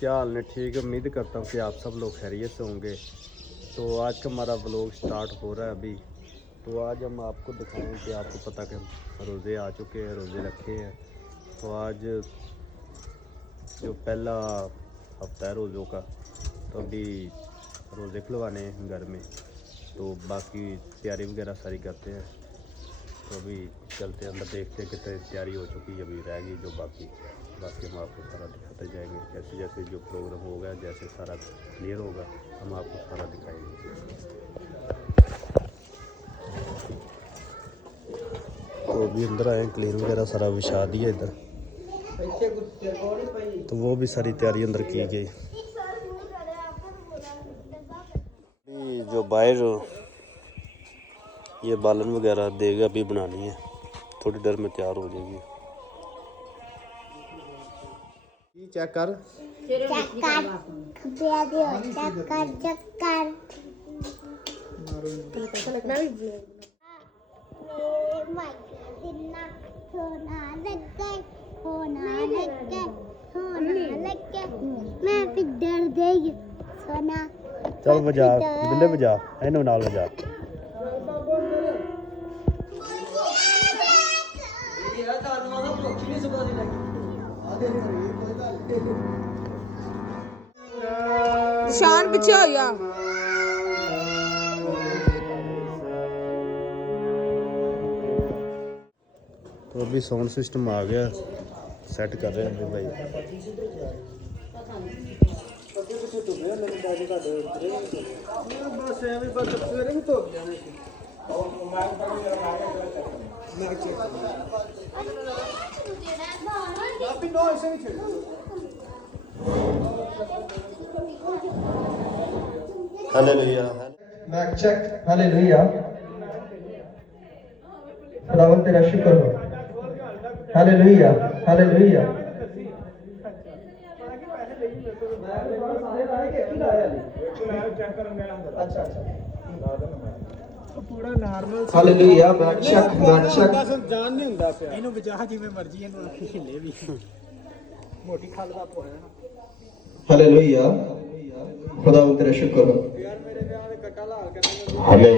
क्या हाल है? ठीक है, उम्मीद करता हूँ कि आप सब लोग खैरियत से होंगे। तो आज का हमारा व्लॉग स्टार्ट हो रहा है अभी। तो आज हम आपको दिखाएं कि आपको पता कि रोज़े आ चुके हैं, रोज़े रखे हैं। तो आज जो पहला हफ्ता है रोज़ों का, तो अभी रोज़े खुलवाने हैं घर में। तो बाकी तैयारी वगैरह सारी करते हैं। तो अभी चलते हैं अंदर, देखते हैं कितनी तैयारी हो चुकी है, अभी रहेगी जो बाकी हम आपको सारा दिखाते जाएंगे। जैसे जैसे जो प्रोग्राम होगा, जैसे सारा क्लियर होगा, हम आपको सारा दिखाएंगे। तो अभी अंदर आए, क्लीन वगैरह सारा विछा दिया इधर। तो वो भी सारी तैयारी अंदर की गई। जो बाहर ये बालन वगैरह देगा अभी बनानी है, थोड़ी देर में तैयार हो जाएगी। चेक कर चल बजा बिल्ले बजा इन्हू नाल बजा। शान पीछे हो गया। तो अभी साउंड सिस्टम आ गया, सेट कर रहे हैं भाई। हालेलुया मैक चेक हालेलुया। खुदावंद तेरा शुक्र हो। Hallelujah hallelujah. हालेलुया। मैक चेक जान नहीं हुंदा पिया ਇਹਨੂੰ ਵਿਚਾਹ ਜਿਵੇਂ ਮਰਜ਼ੀ ਇਹਨੂੰ ਆਖੀ ਹਿੱਲੇ ਵੀ ਮੋਟੀ ਖੱਲ ਦਾ ਪੋਇਆ ਨਾ। हालेलुया। खुदावंद तेरा शुक्र हो। यार मेरे ब्याह दे कट्टा लाल करने हले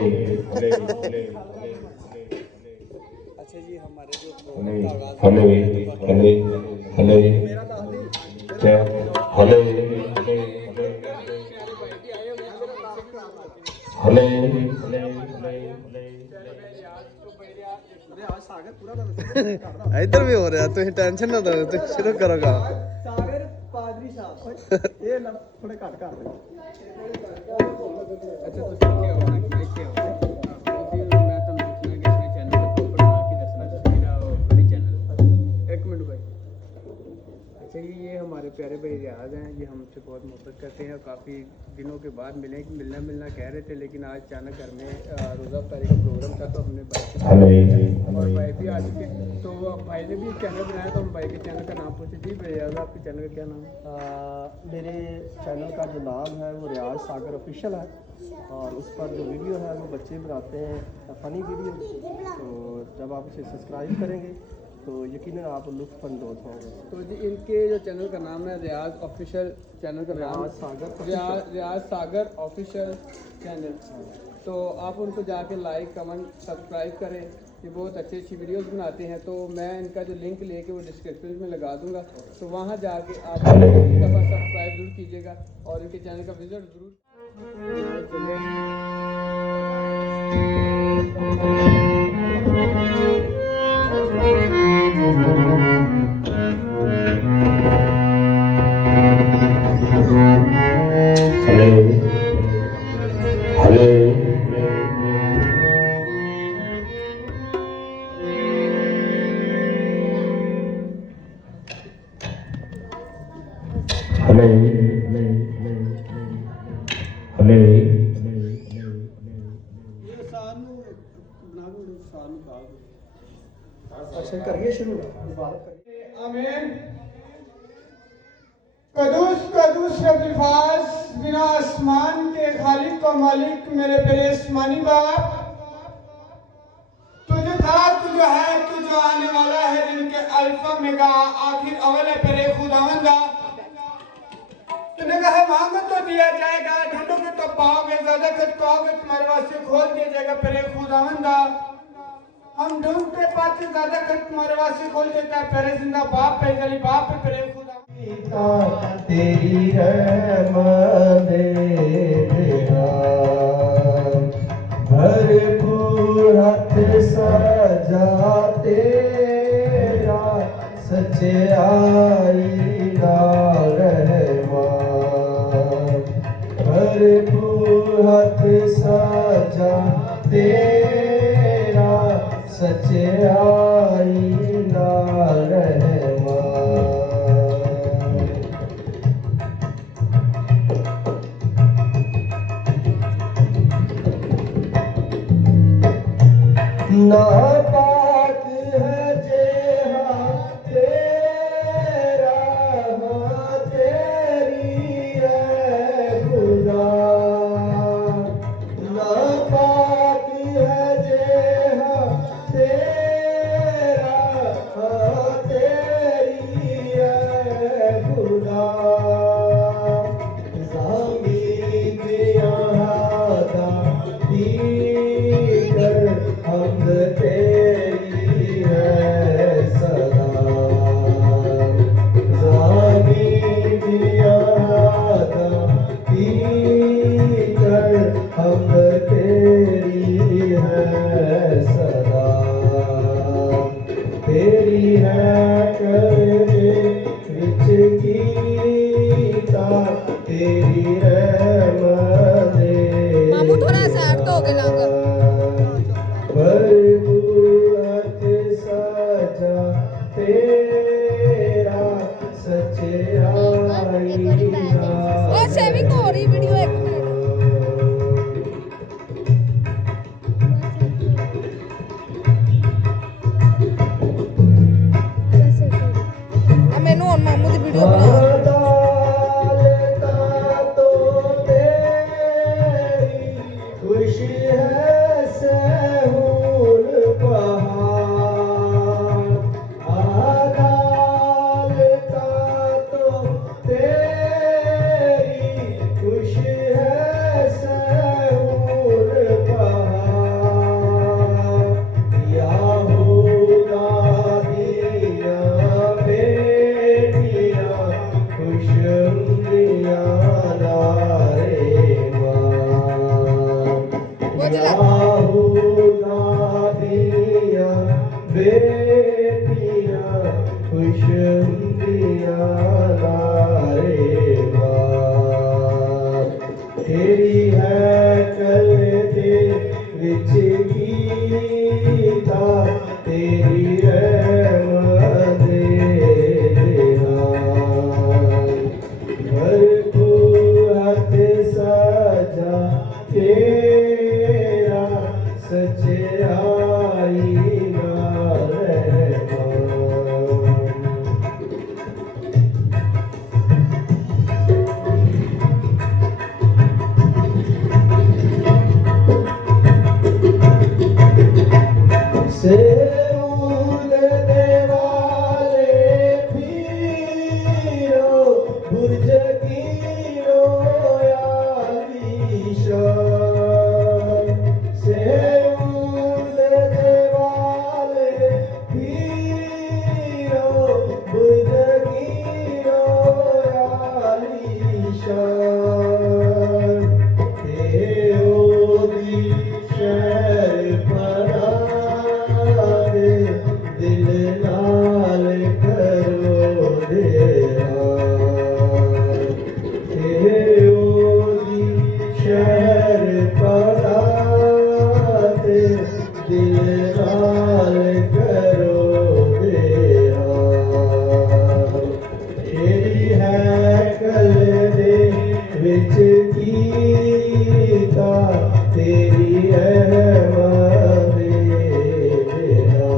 अच्छा जी, हमारे जो हले हले हले मेरा दास दी क्या हले हले इधर भी हो रहा है, तुम टेंशन ना दो, तुम शुरू करोगा। ਸਾਗਰ ਪਾਦਰੀ ਸਾਹਿਬ ਇਹ ਨਾ ਥੋੜੇ ਘੱਟ ਕਰ ਦੇ। ਅੱਛਾ ਤੁਸੀਂ ਕੀ ਆਉਣਾ ਕਿ ਇੱਥੇ ਆਉਣਾ ਤੁਸੀਂ ਮੈਂ ਤੁਹਾਨੂੰ ਪੁੱਛਣਾ ਕਿ ਆਪਣੇ ਚੈਨਲ ਤੇ ਬਣਾ ਕੇ ਦੱਸਣਾ ਤੁਸੀਂ ਮੇਰਾ अपने चैनल। एक मिनट भाई। अच्छा ये हमारे प्यारे भाई रियाज हैं, ये हमसे बहुत मोहब्बत करते हैं। काफ़ी दिनों के बाद मिलना कह रहे थे, लेकिन आज अचानक घर में रोज़ा अफ्तारी का प्रोग्राम था, तो हमने भाई से और भाई भी आ चुके। तो भाई ने भी एक चैनल बनाया, तो हम भाई के चैनल का नाम पूछे। जी रियाज, आपके चैनल का क्या नाम है? मेरे चैनल का जो नाम है वो रियाज सागर ऑफिशियल है, और उस पर जो वीडियो है वो बच्चे बनाते हैं, फ़नी वीडियो। तो जब आप उसे सब्सक्राइब करेंगे तो यकीनन आप लुत्फ़अंदोज़ होंगे। तो जी इनके जो चैनल का नाम है रियाज ऑफिशियल, चैनल का नाम रियाज सागर ऑफिशियल चैनल। तो आप उनको जाके लाइक कमेंट सब्सक्राइब करें, ये बहुत अच्छी अच्छी वीडियोस बनाते हैं। तो मैं इनका जो लिंक लेके वो डिस्क्रिप्शन में लगा दूंगा, तो वहाँ जाके आप एक दफ़ा सब्सक्राइब जरूर कीजिएगा और इनके चैनल का विजिट जरूर। अच्छा करिए शुरू, इबादत करिए। आमीन। कदूस कदूस रब्बिल बिना आसमान के खालिक व मालिक, मेरे प्यारे आसमानी बाप, तुझे था, तुझे है, तुझे आने वाला है, जिनके अल्फा मेगा आखिर अवल है प्यारे खुदावंदा। तूने कहा मांगो तो दिया जाएगा, ढूंढोगे तो पाओगे, ज्यादा खटकाओगे तुम्हारे वास्ते खोल दिया जाएगा। परे खुदावंदा हम ढूंढते पाते, ज्यादा खट तुम्हारे वास्ते खोल देता है। परे जिंदा बाप पे गली बाप पे परे खुदा तेरी रहमत देना भरपूर हाथ सजा तेरा सच्चाई का रहमान भरपूर हाथ सजा तेरा सच्चाई का रहमान नापाक है जेहा तेरा हाँ तेरी है खुदा नापाक है जेहा तेरा हाँ तेरी है खुदा ज़मीन यहाँ दीकर हमद तेरी है सदा ज़मीन यहाँ दीकर हमद तेरी है सदा तेरी है करने विच गीता तेरी रहमत मामू थोड़ा साइड तो हो गए लांगा भरपूर सजा तेरा सच्चाई और सेविंग हो रही वीडियो 1 मिनट आ मैनू और मामू की वीडियो बना अदालता तो तेरी खुशी है सहूल पहाड़ अदालता तो तेरी खुशी है सहूल पहाड़ याहूदा दिया बेटियां खुशमियां नारे याहूदा दिया बेटियां खुशमियां नारे तेरी है कल दे विच गीता तेरी रहमत देना भरपूर हाथ सजा तेरा सच्चाई ना रहमान सेऊद देवाले फिरो बुर्ज गिरो यालीशा सेऊद देवाले फिरो बुर्ज गिरो यालीशा शहर परा दिल लाल करो देरा शहर परा दिल लाल करो देरा तेरी है कल दे विच गीता तेरी रहमत देना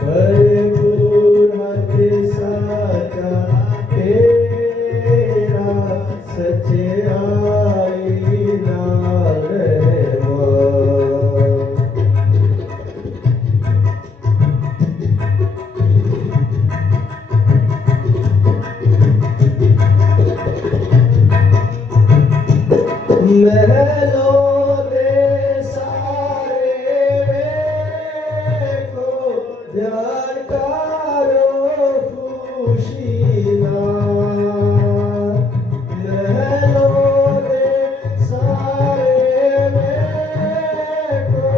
भरपूर हाथ सजा तेरा सच्चाई नाल रहमान महलों दे सारे को ध्यान करो खुशीना महलों दे सारे को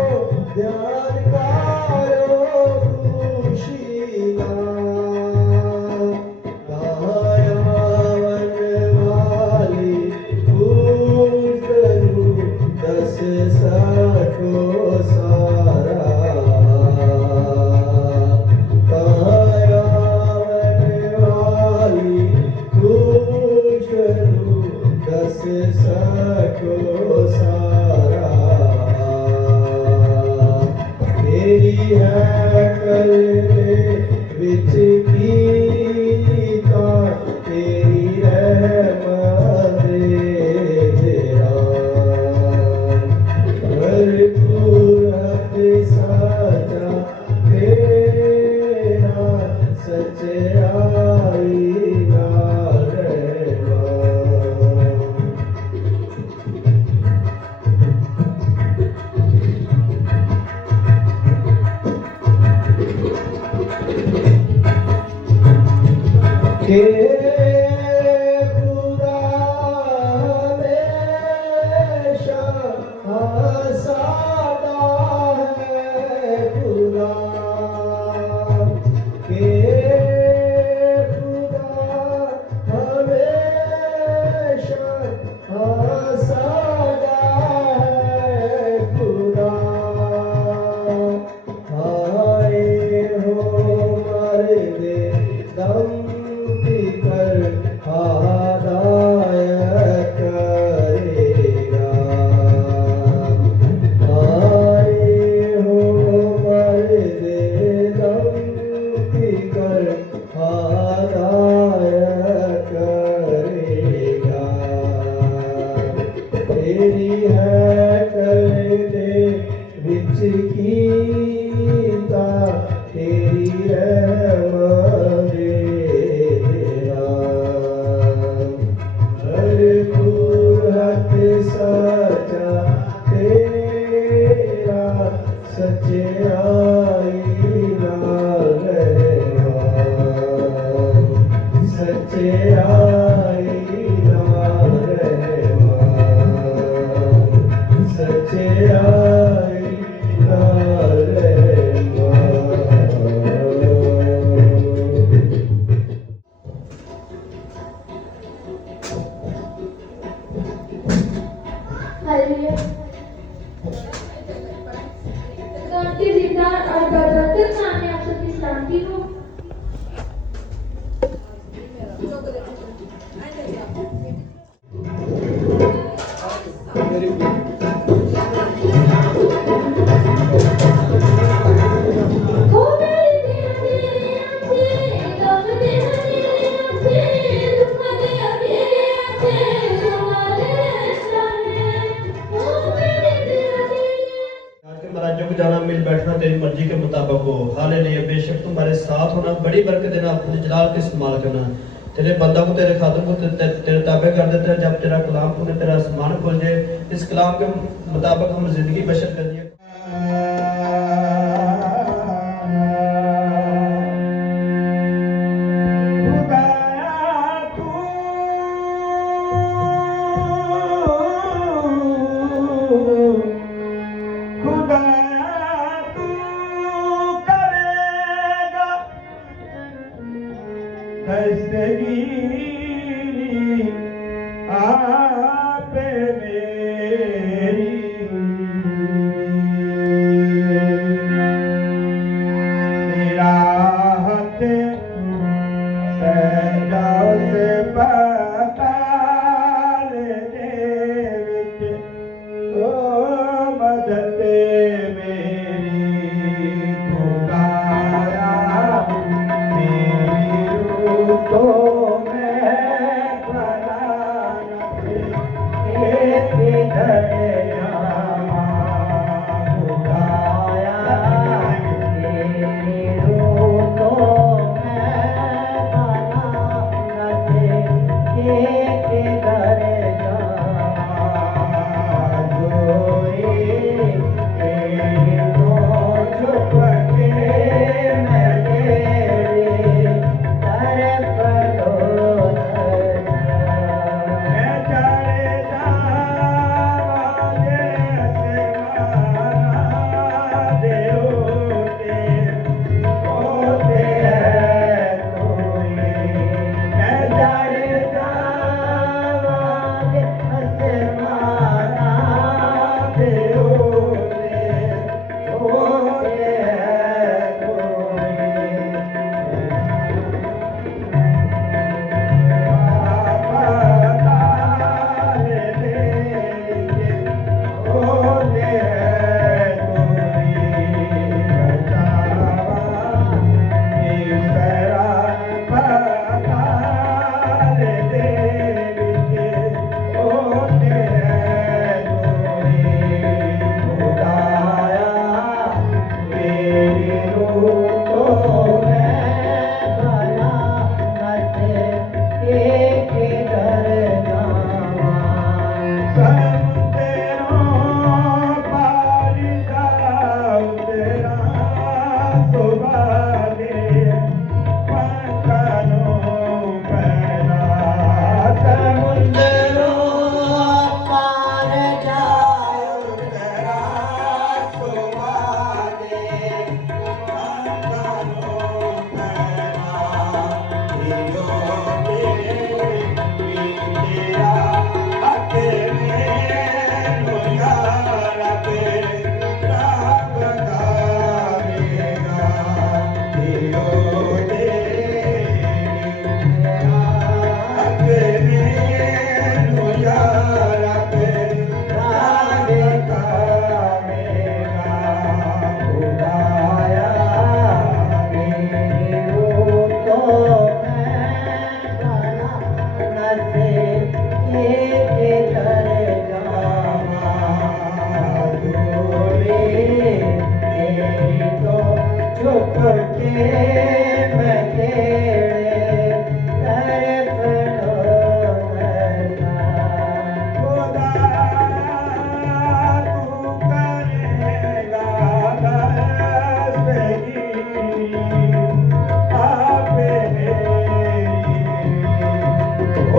ध्यान करो खुशीना दस सको सारा कायावन वाली खुशरू दस सको सारा तेरी है कल विच कीता तेरी रहमत साचा तेरा सच्चाई नाल के खुदा हमेशा हंसाता है खुदा के खुदा हमेशा हंसाता है खुदा हाय हो मर्दे दम कर हदायत करेगा आए हो मर्दे दम कर हदायत करेगा तेरी है कर दे विच कीता तेरी रहमत सच्चा तेरा सच्चाई नाल सच्चाई नाल सच्चाई नाल जाना मिल बैठना तेरी मर्जी के मुताबिक हो हालेलुया बेशक तुम्हारे साथ होना बड़ी बरकत देना अपने जलाल के इस्तेमाल करना तेरे बंदा को तेरे खादम को तेरे ताबे कर देता है जब तेरा कलाम तूने तेरा आसमान खोल दे इस कलाम के मुताबिक हम जिंदगी बशर करिए आप मेरी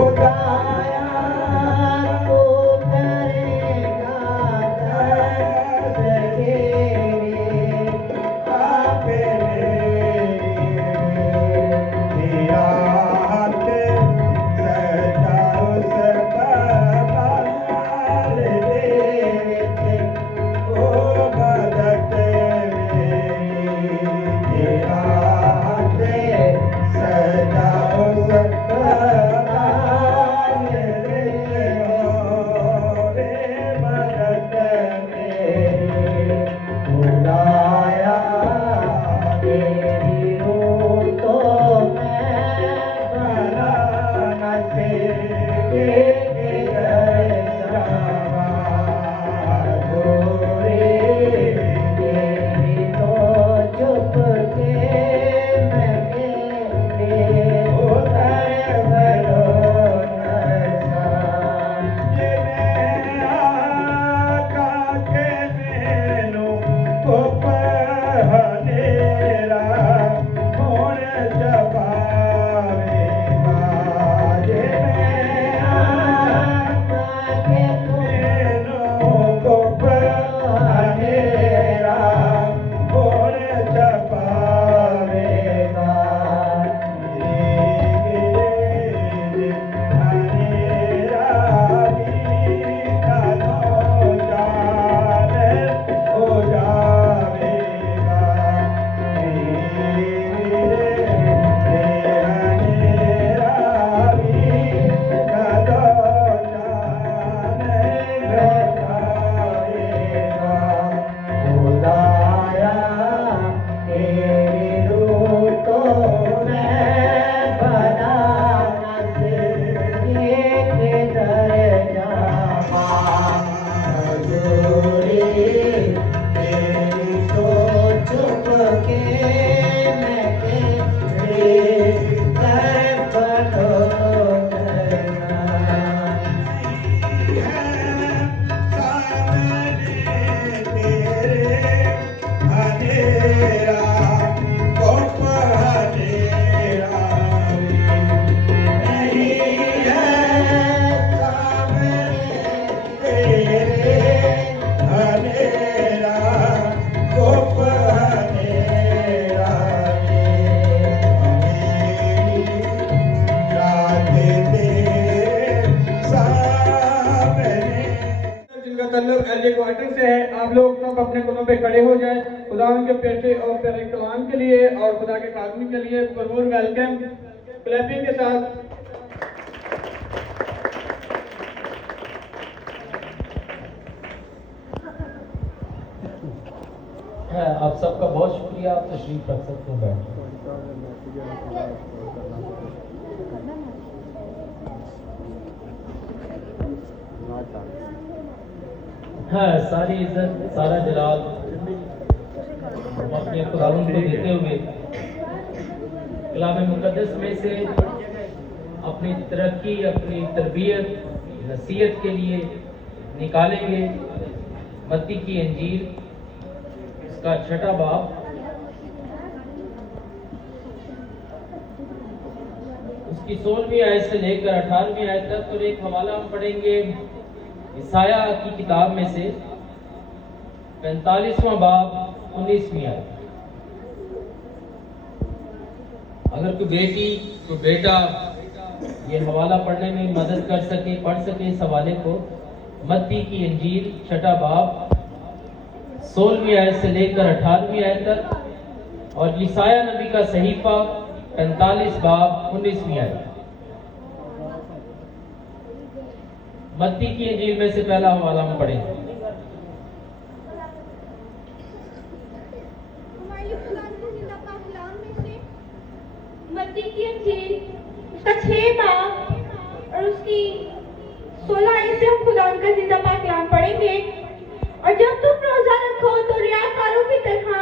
Oh, God. सब अपने कदमों पे खड़े हो जाए खुदा के पेशे और प्यारे कलाम के लिए और खुदा के खादमी के लिए भरपूर वेलकम क्लैपिंग के साथ। आप सबका बहुत शुक्रिया, आप तशरीफ रख सकते हैं बैठ। हाँ, सारी इज्जत सारा जलाल अपने खुदावंद को देते हुए कलाम मुक़द्दस में से अपनी तरक्की, अपनी तरबियत, नसीहत के लिए निकालेंगे मत्ती की इंजील का 6वां बाब, उसकी 16वीं आयत से लेकर 18वीं आयत तक, और एक हवाला हम पढ़ेंगे ईसाया की किताब में से 45वां बाब 19वीं आयत। अगर कोई बेटी कोई बेटा ये हवाला पढ़ने में मदद कर सके, पढ़ सके इस हवाले को, मत्ती की इंजील 6वां बाब 16वीं आयत से लेकर 18वीं आयत तक, और ईसाया नबी का सहीफा 45 बाब 19वीं आयत। मत्ती की इंजील में से पहला हवाला हम पढ़ेंगे। मत्ती की इंजील उसका 6 बाब और उसकी 16 आयत से हम खुदा का जिंदा पाक कलाम पढ़ेंगे। और जब तुम रोजा रखो तो रियाकारों की तरह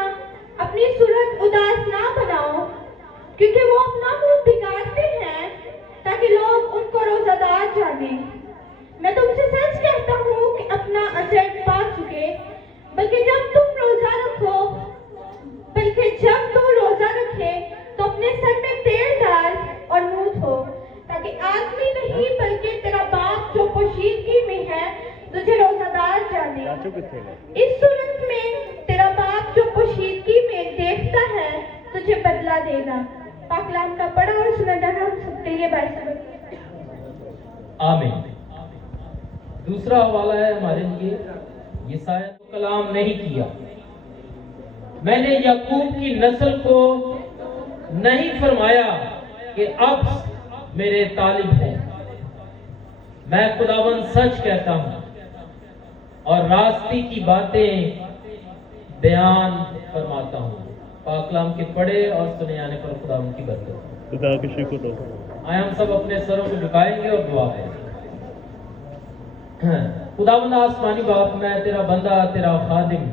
अपनी सूरत उदास ना बनाओ, क्योंकि वो अपना मुंह बिगाड़ते हैं ताकि लोग उनको रोजादार जाने। मैं तुमसे सच कहता हूँ कि अपना अजर पा चुके। बल्कि जब तुम रोजा रखे तो अपने सर में तेल डाल और मुंह धो, ताकि आदमी नहीं बल्कि तेरा बाप जो पोशीदगी में है तुझे रोजादार जाने। इस सूरत में तेरा बाप जो पोशीदगी में देखता है तुझे बदला देगा। पाक कलाम का पढ़ा और सुना जाना हम सबके लिए बाइस। आमीन। दूसरा हवाला है हमारे लिए, यशायाह को कलाम नहीं किया, मैंने याकूब की नस्ल को नहीं फरमाया कि अब मेरे तालिब हो। मैं खुदावंद सच कहता हूं और रास्ते की बातें बयान फरमाता हूं। पाक कलाम के पढ़े और सुने आने पर खुदावंद की बरकत। खुदा की शुक्र हो। आए हम सब अपने सरों को झुकाएंगे और दुआ करेंगे। खुदावंद आसमानी बाप, मैं तेरा बंदा, तेरा खादिम,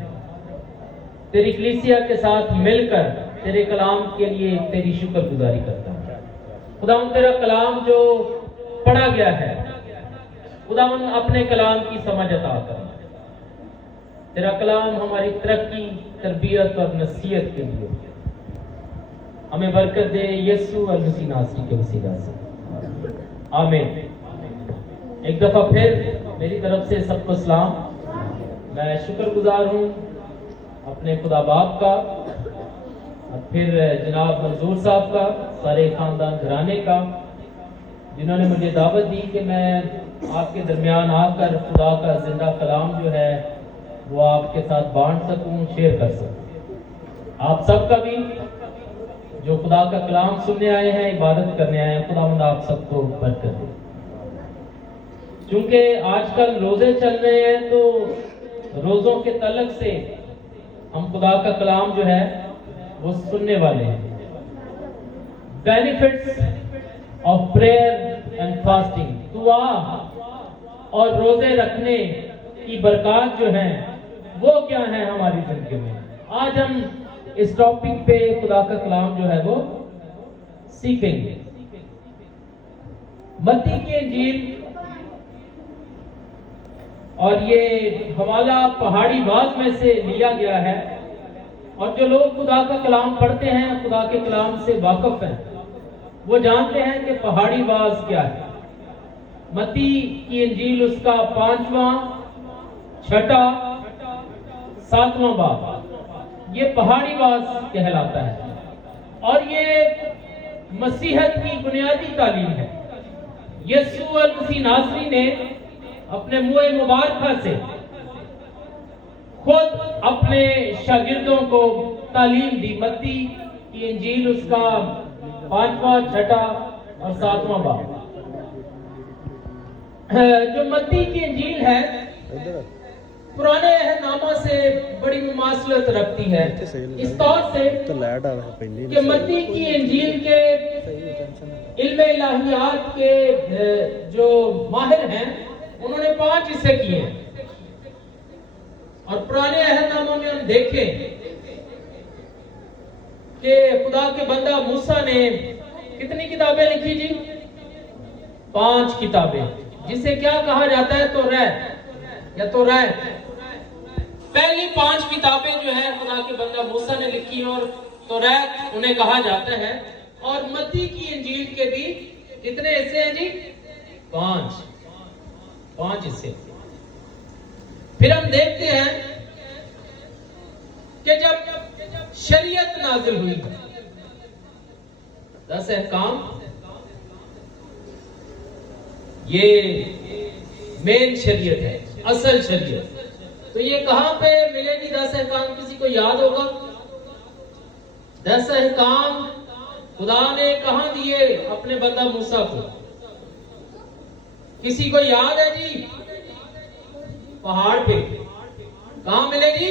तेरी कलीसिया के साथ मिलकर तेरे कलाम के लिए तेरी शुक्रगुजारी करता हूँ। खुदावंद तेरा कलाम जो पढ़ा गया है, खुदावंद अपने कलाम की समझ अता करना। तेरा कलाम हमारी तरक्की, तरबियत और नसीहत के लिए हमें बरकत दे, यीशु और मसीह नासरी के वसीला से, आमीन। एक दफा फिर मेरी तरफ से सबको सलाम। मैं शुक्रगुजार हूँ अपने खुदा बाप का और फिर जनाब मंजूर साहब का, सारे खानदान घराने का, जिन्होंने मुझे दावत दी कि मैं आपके दरमियान आकर खुदा का जिंदा कलाम जो है वो आपके साथ बांट सकूं, शेयर कर सकूं। आप सबका भी जो खुदा का कलाम सुनने आए हैं, इबादत करने आए हैं, खुदावंद आप सबको बरकत दे। क्योंकि आजकल रोजे चल रहे हैं तो रोजों के तलक से हम खुदा का कलाम जो है वो सुनने वाले हैं। Benefits of prayer and fasting, दुआ और रोजे रखने की बरकत जो है वो क्या है हमारी जिंदगी में। आज हम इस टॉपिक पे खुदा का कलाम जो है वो सीखेंगे। मत्ती की इंजील, और ये हवाला पहाड़ी वाज में से लिया गया है, और जो लोग खुदा का कलाम पढ़ते हैं, खुदा के कलाम से वाकिफ हैं, वो जानते हैं कि पहाड़ी वाज क्या है। मत्ती की इंजील उसका 5वां, 6वां, 7वां बाब ये पहाड़ी वाज कहलाता है, और ये मसीहत की बुनियादी तालीम है। यीशु मसीह नासरी ने अपने मुँह मुबारक से खुद अपने शागिर्दों को तालीम दी। मत्ती की इंजील उसका 5वां, 6वां और 7वां बाब। जो मत्ती की इंजील है पुराने अहदनामा से बड़ी मुमासलत रखती है, इस तौर से कि मत्ती की इंजील के इल्म इलाहियात के जो माहिर हैं उन्होंने 5 हिस्से किए हैं। और पुराने अहदनामों में हम देखें कि खुदा के बंदा मूसा ने कितनी किताबें लिखी जी? 5 किताबें, जिसे क्या कहा जाता है? तौरात या तौरात। पहली 5 किताबें जो है खुदा के बंदा मूसा ने लिखी और तौरात उन्हें कहा जाता है। और मत्ती की इंजील के भी कितने हिस्से हैं जी? 5 हिस्से। फिर हम देखते हैं कि जब शरीयत नाजिल हुई, 10 अहकाम, ये मेन शरीयत है, असल शरीयत। तो ये कहां पे मिलेगी 10 अहकाम? किसी को याद होगा? 10 अहकाम खुदा ने कहां दिए अपने बंदा मूसा को? किसी को याद है जी? पहाड़ पे। कहां मिले जी?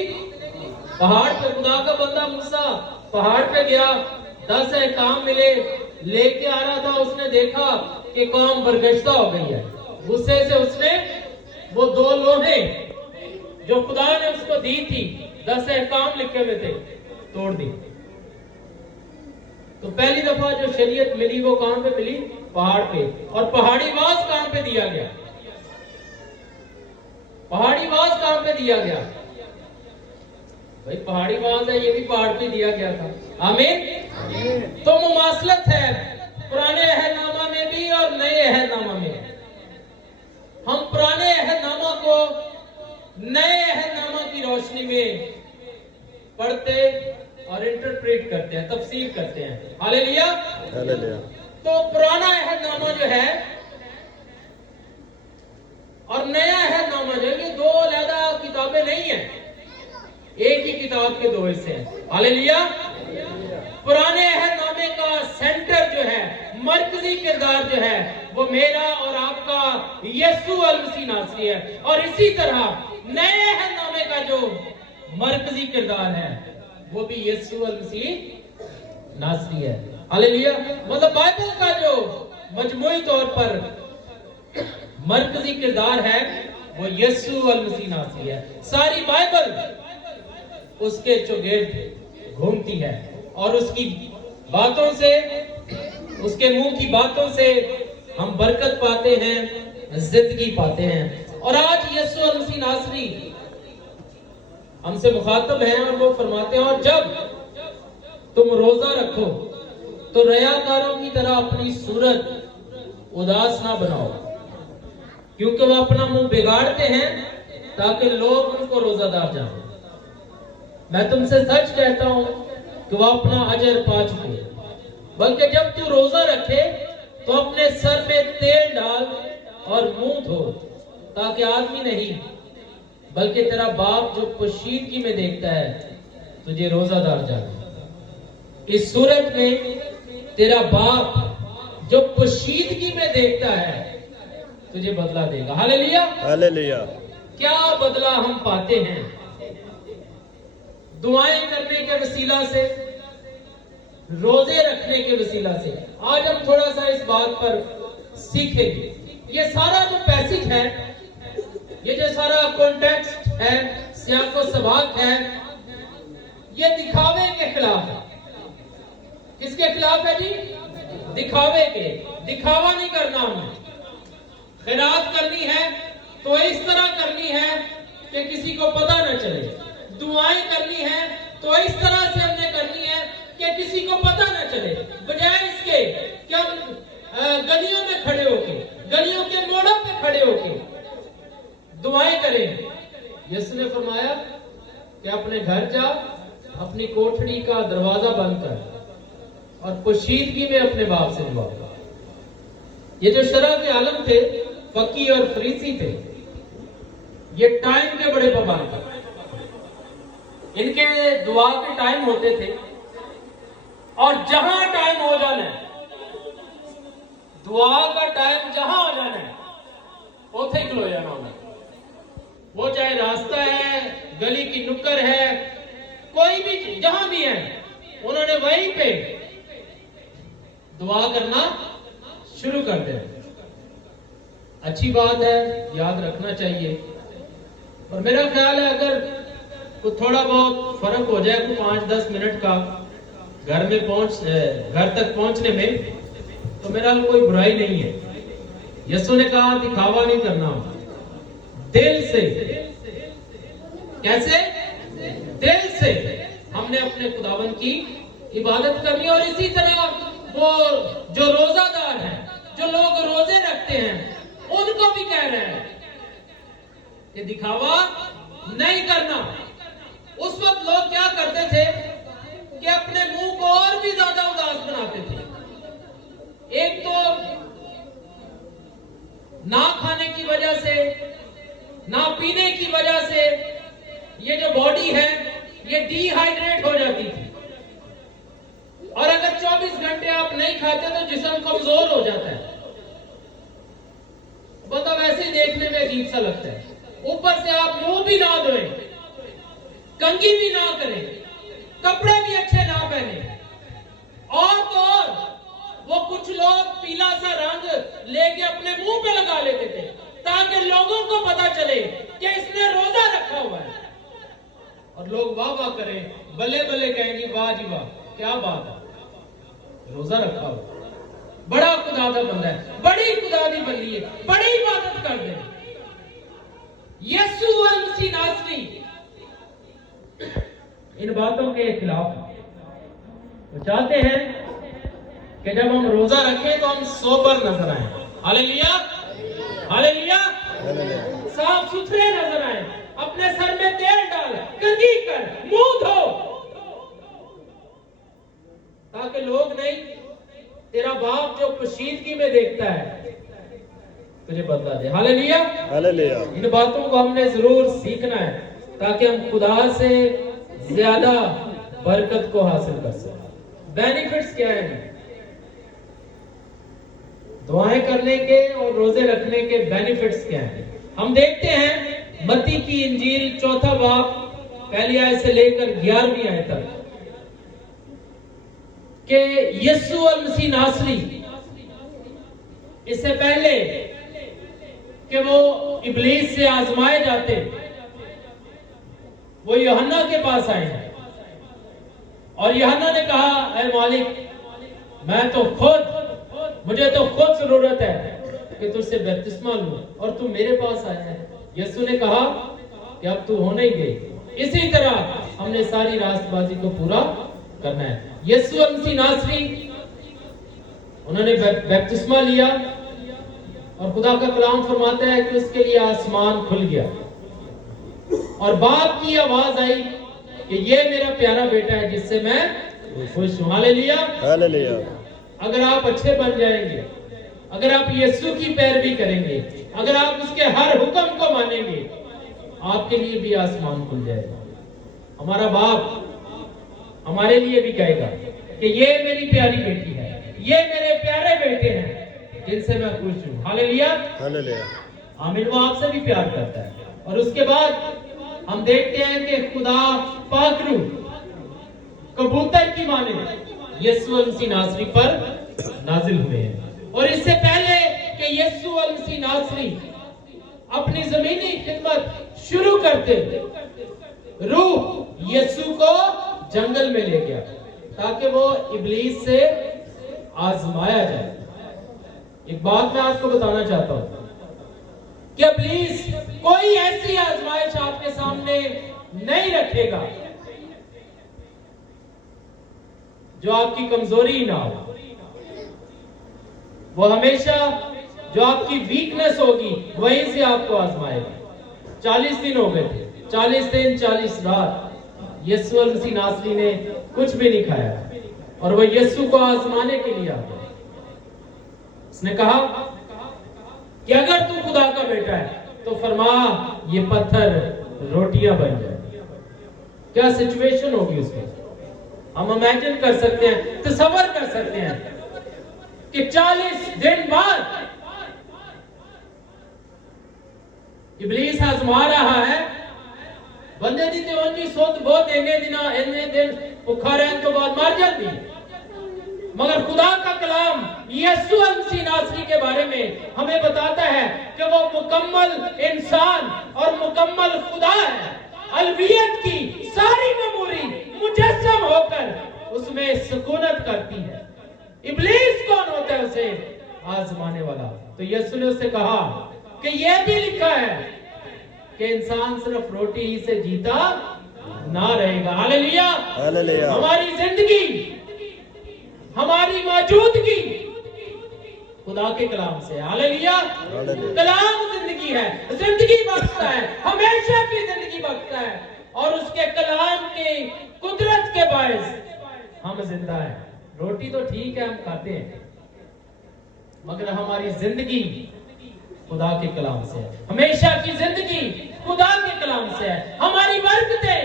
पहाड़ पे। खुदा का बंदा मूसा पहाड़ पे गया, 10 अहकाम मिले, लेके आ रहा था। उसने देखा कि कौम बरगश्ता हो गई है। गुस्से से उसने वो 2 लोहे जो खुदा ने उसको दी थी, 10 अहकाम लिखे हुए थे, तोड़ दी। तो पहली दफा जो शरीयत मिली वो कहां पे मिली? पहाड़ पे। और पहाड़ी वास कहां पे दिया गया? पहाड़ी वास कहां पे दिया गया? भाई पहाड़ी वास है, ये भी पहाड़ पे दिया गया था। आमीन। तो मुमासलत है पुराने अहदनामा में भी और नए अहदनामा में। हम पुराने अहदनामा को नए अहदनामा की रोशनी में पढ़ते और इंटरप्रेट करते हैं, तफसीर करते हैं। हालेलुया। तो पुराना अहदनामा जो है और नया अहदनामा जो है, ये 2 अलग किताबें नहीं है, एक ही किताब के 2 हिस्से हैं। हालेलुया। पुराने अहदनामे का सेंटर जो है, मरकजी किरदार जो है, वो मेरा और आपका यीशु अल-मसीह नासरी है। और इसी तरह नए अहदनामे का जो मरकजी किरदार है वो भी यीशु अल-मसीह नासरी है। हालेलुया। मतलब बाइबल का जो मजमूई तौर पर मरकजी किरदार है वो यीशु अल-मसीह नासरी है। सारी बाइबल उसके चौगिर्द घूमती है और उसकी बातों से, उसके मुंह की बातों से हम बरकत पाते हैं, जिंदगी पाते हैं। और आज यीशु अल-मसीह नासरी हमसे मुखातब हैं और वो फरमाते हैं, और जब तुम रोजा रखो तो रयाकारों की तरह अपनी सूरत उदास ना बनाओ, क्योंकि वो अपना मुंह बिगाड़ते हैं ताकि लोग उनको रोजादार जाने। मैं तुमसे सच कहता हूं कि वो अपना अजर पा चुके। बल्कि जब तू रोजा रखे तो अपने सर में तेल डाल और मुंह धो, ताकि आदमी नहीं बल्कि तेरा बाप जो पोशीदगी में देखता है तुझे रोजादार जाने। इस सूरत में तेरा बाप जो पोशीदगी में देखता है तुझे बदला देगा। हालेलुया। हालेलुया। क्या बदला हम पाते हैं? दुआएं करने के वसीला से, रोजे रखने के वसीला से। आज हम थोड़ा सा इस बात पर सीखेंगे। ये सारा जो पैसेज है, ये जो सारा कॉन्टेक्स्ट है, सियाको सबाक है, ये दिखावे के खिलाफ है। किसके खिलाफ है जी? दिखावे के। दिखावा नहीं करना हमें। खैरात करनी है तो इस तरह करनी है कि किसी को पता न चले। दुआएं करनी है तो इस तरह से हमने करनी है कि किसी को पता न चले, बजाय इसके कि हम गलियों में खड़े होके, गलियों के मोड़ों पे खड़े होके दुआएं करें। यीशु ने फरमाया कि अपने घर जा, अपनी कोठड़ी का दरवाजा बंद कर और पोशीदगी में अपने बाप से दुआ कर। ये जो शरअ के आलम थे, फकी और फरीसी थे, ये टाइम के बड़े पाबंद थे। इनके दुआ के टाइम होते थे और जहां टाइम हो जाना है, दुआ का टाइम जहां हो जाना है, उथे ही खलो जाना होना। वो चाहे रास्ता है, गली की नुक्कड़ है, कोई भी जहां भी है, उन्होंने वहीं पे दुआ करना शुरू कर दिया। अच्छी बात है, याद रखना चाहिए। और मेरा ख्याल है अगर कुछ थोड़ा बहुत फर्क हो जाए, तो 5-10 मिनट का घर तक पहुंचने में, तो मेरा कोई बुराई नहीं है। यीशु ने कहा दिखावा नहीं करना, दिल से। कैसे? दिल से हमने अपने खुदावन की इबादत करनी। और इसी तरह वो जो रोजादार हैं, जो लोग रोजे रखते हैं, उनको भी कह रहे हैं कि दिखावा नहीं करना। उस वक्त लोग क्या करते थे कि अपने मुंह को और भी ज्यादा उदास बनाते थे। एक तो ना खाने की वजह से, ना पीने की वजह से ये जो बॉडी है ये डिहाइड्रेट हो जाती थी। और अगर 24 घंटे आप नहीं खाते तो जिस्म कमजोर हो जाता है, बंदा वैसे ही देखने में अजीब सा लगता है। ऊपर से आप मुंह भी ना धोएं, कंघी भी ना करें, कपड़े भी अच्छे ना पहने, और तो और वो कुछ लोग पीला सा रंग लेके अपने मुंह पे लगा लेते थे ताकि लोगों को पता चले कि इसने रोजा रखा हुआ है। और लोग वाह वाह करें, बल्ले बल्ले कहेंगे, वाह जी वाह, क्या बात है, रोजा रखा हुआ, बड़ा खुदादा बंदा है, बड़ी खुदादी बंदी है, बड़ी इबादत कर दे। यीशु मसीह नासरी इन बातों के खिलाफ वो चाहते हैं कि जब हम रोजा रखें तो हम सोबर नजर आए। हालेलुया, हालेलुया, साफ सुथरे नजर आए, अपने सर में तेल डाल, कंघी कर, मुंह धो, ताकि लोग नहीं, तेरा बाप जो पोशीदगी में देखता है तुझे बदला दे। Hallelujah, hallelujah. इन बातों को हमने जरूर सीखना है ताकि हम खुदा से ज्यादा बरकत को हासिल कर सकें। बेनिफिट्स क्या है दुआएं करने के और रोजे रखने के? बेनिफिट्स क्या है? हम देखते हैं मत्ती की इंजील 4 बाब 1 आयत से लेकर 11वीं आयत तक कि यीशु मसीह नासरी इससे पहले कि वो इब्लीस से आजमाए जाते, वो यूहन्ना के पास आए और यूहन्ना ने कहा, ऐ मालिक, मुझे तो खुद जरूरत है कि तुझसे बपतिस्मा लूं और तू मेरे पास आया है। यीशु ने कहा कि अब तू होने ही गई। इसी तरह हमने सारी रास्तबाजी को पूरा करना है। यीशु मसीह नासरी उन्होंने बपतिस्मा लिया और खुदा का कलाम फरमाता है कि उसके लिए आसमान खुल गया और बाप की आवाज आई कि ये मेरा प्यारा बेटा है जिससे मैं खुश हूं। Hallelujah, hallelujah. अगर आप अच्छे बन जाएंगे, अगर आप यीशु की पैरवी करेंगे, अगर आप उसके हर हुक्म को मानेंगे, आपके लिए भी आसमान खुल जाएगा। हमारा बाप हमारे लिए भी कहेगा कि ये मेरी प्यारी बेटी है, ये मेरे प्यारे बेटे हैं जिनसे मैं खुश हूं। हालेलुया, हालेलुया, आमीन। वो आपसे भी प्यार करता है। और उसके बाद हम देखते हैं कि खुदा पाकरू कबूतर की माने यीशु मसीह नासरी पर नाजिल हुए हैं। और इससे पहले कि यीशु मसीह नासरी अपनी जमीनी खिदमत शुरू करते, रूह यीशु को जंगल में ले गया ताकि वो इब्लीस से आजमाया जाए। एक बात मैं आपको बताना चाहता हूं कि इब्लीस कोई ऐसी आजमाइश आपके सामने नहीं रखेगा जो आपकी कमजोरी ना हो। वो हमेशा जो आपकी वीकनेस होगी वहीं से आपको आजमाएगा। 40 दिन हो गए थे, 40 दिन 40 रात यीशु मसीह नासरी ने कुछ भी नहीं खाया और वो यीशु को आजमाने के लिए आ गया। उसने कहा कि अगर तू खुदा का बेटा है तो फरमा ये पत्थर रोटियां बन जाए। क्या सिचुएशन होगी उसमें। हम इमेजिन कर सकते हैं, तसव्वुर कर सकते हैं कि 40 दिन बाद इब्लीस आजमा रहा है, बंदे दी ते उनकी सोच बहुत इन्ने दिन भुखा रहने तो बाद मर जाती। मगर खुदा का कलाम यीशु मसीह नासरी के बारे में हमें बताता है कि वो मुकम्मल इंसान और मुकम्मल खुदा है। अलवियत की सारी ममूरी मुजस्सम होकर उसमें सुकूनत करती है। इब्लीस कौन होता है उसे आजमाने वाला? तो यीशु ने उससे कहा कि यह भी लिखा है कि इंसान सिर्फ रोटी ही से जीता ना रहेगा। हालेलुया। हालेलुया। हमारी जिंदगी, हमारी मौजूदगी खुदा के कलाम से। हालेलुया। कलाम जिंदगी है, जिंदगी बख्शता है, हमेशा की जिंदगी बख्शता है, और उसके कलाम के कुदरत के बायस हम जिंदा हैं। रोटी तो ठीक है हम खाते हैं, मगर हमारी जिंदगी खुदा के कलाम से है। हमेशा की जिंदगी खुदा के कलाम से है। हमारी बरकतें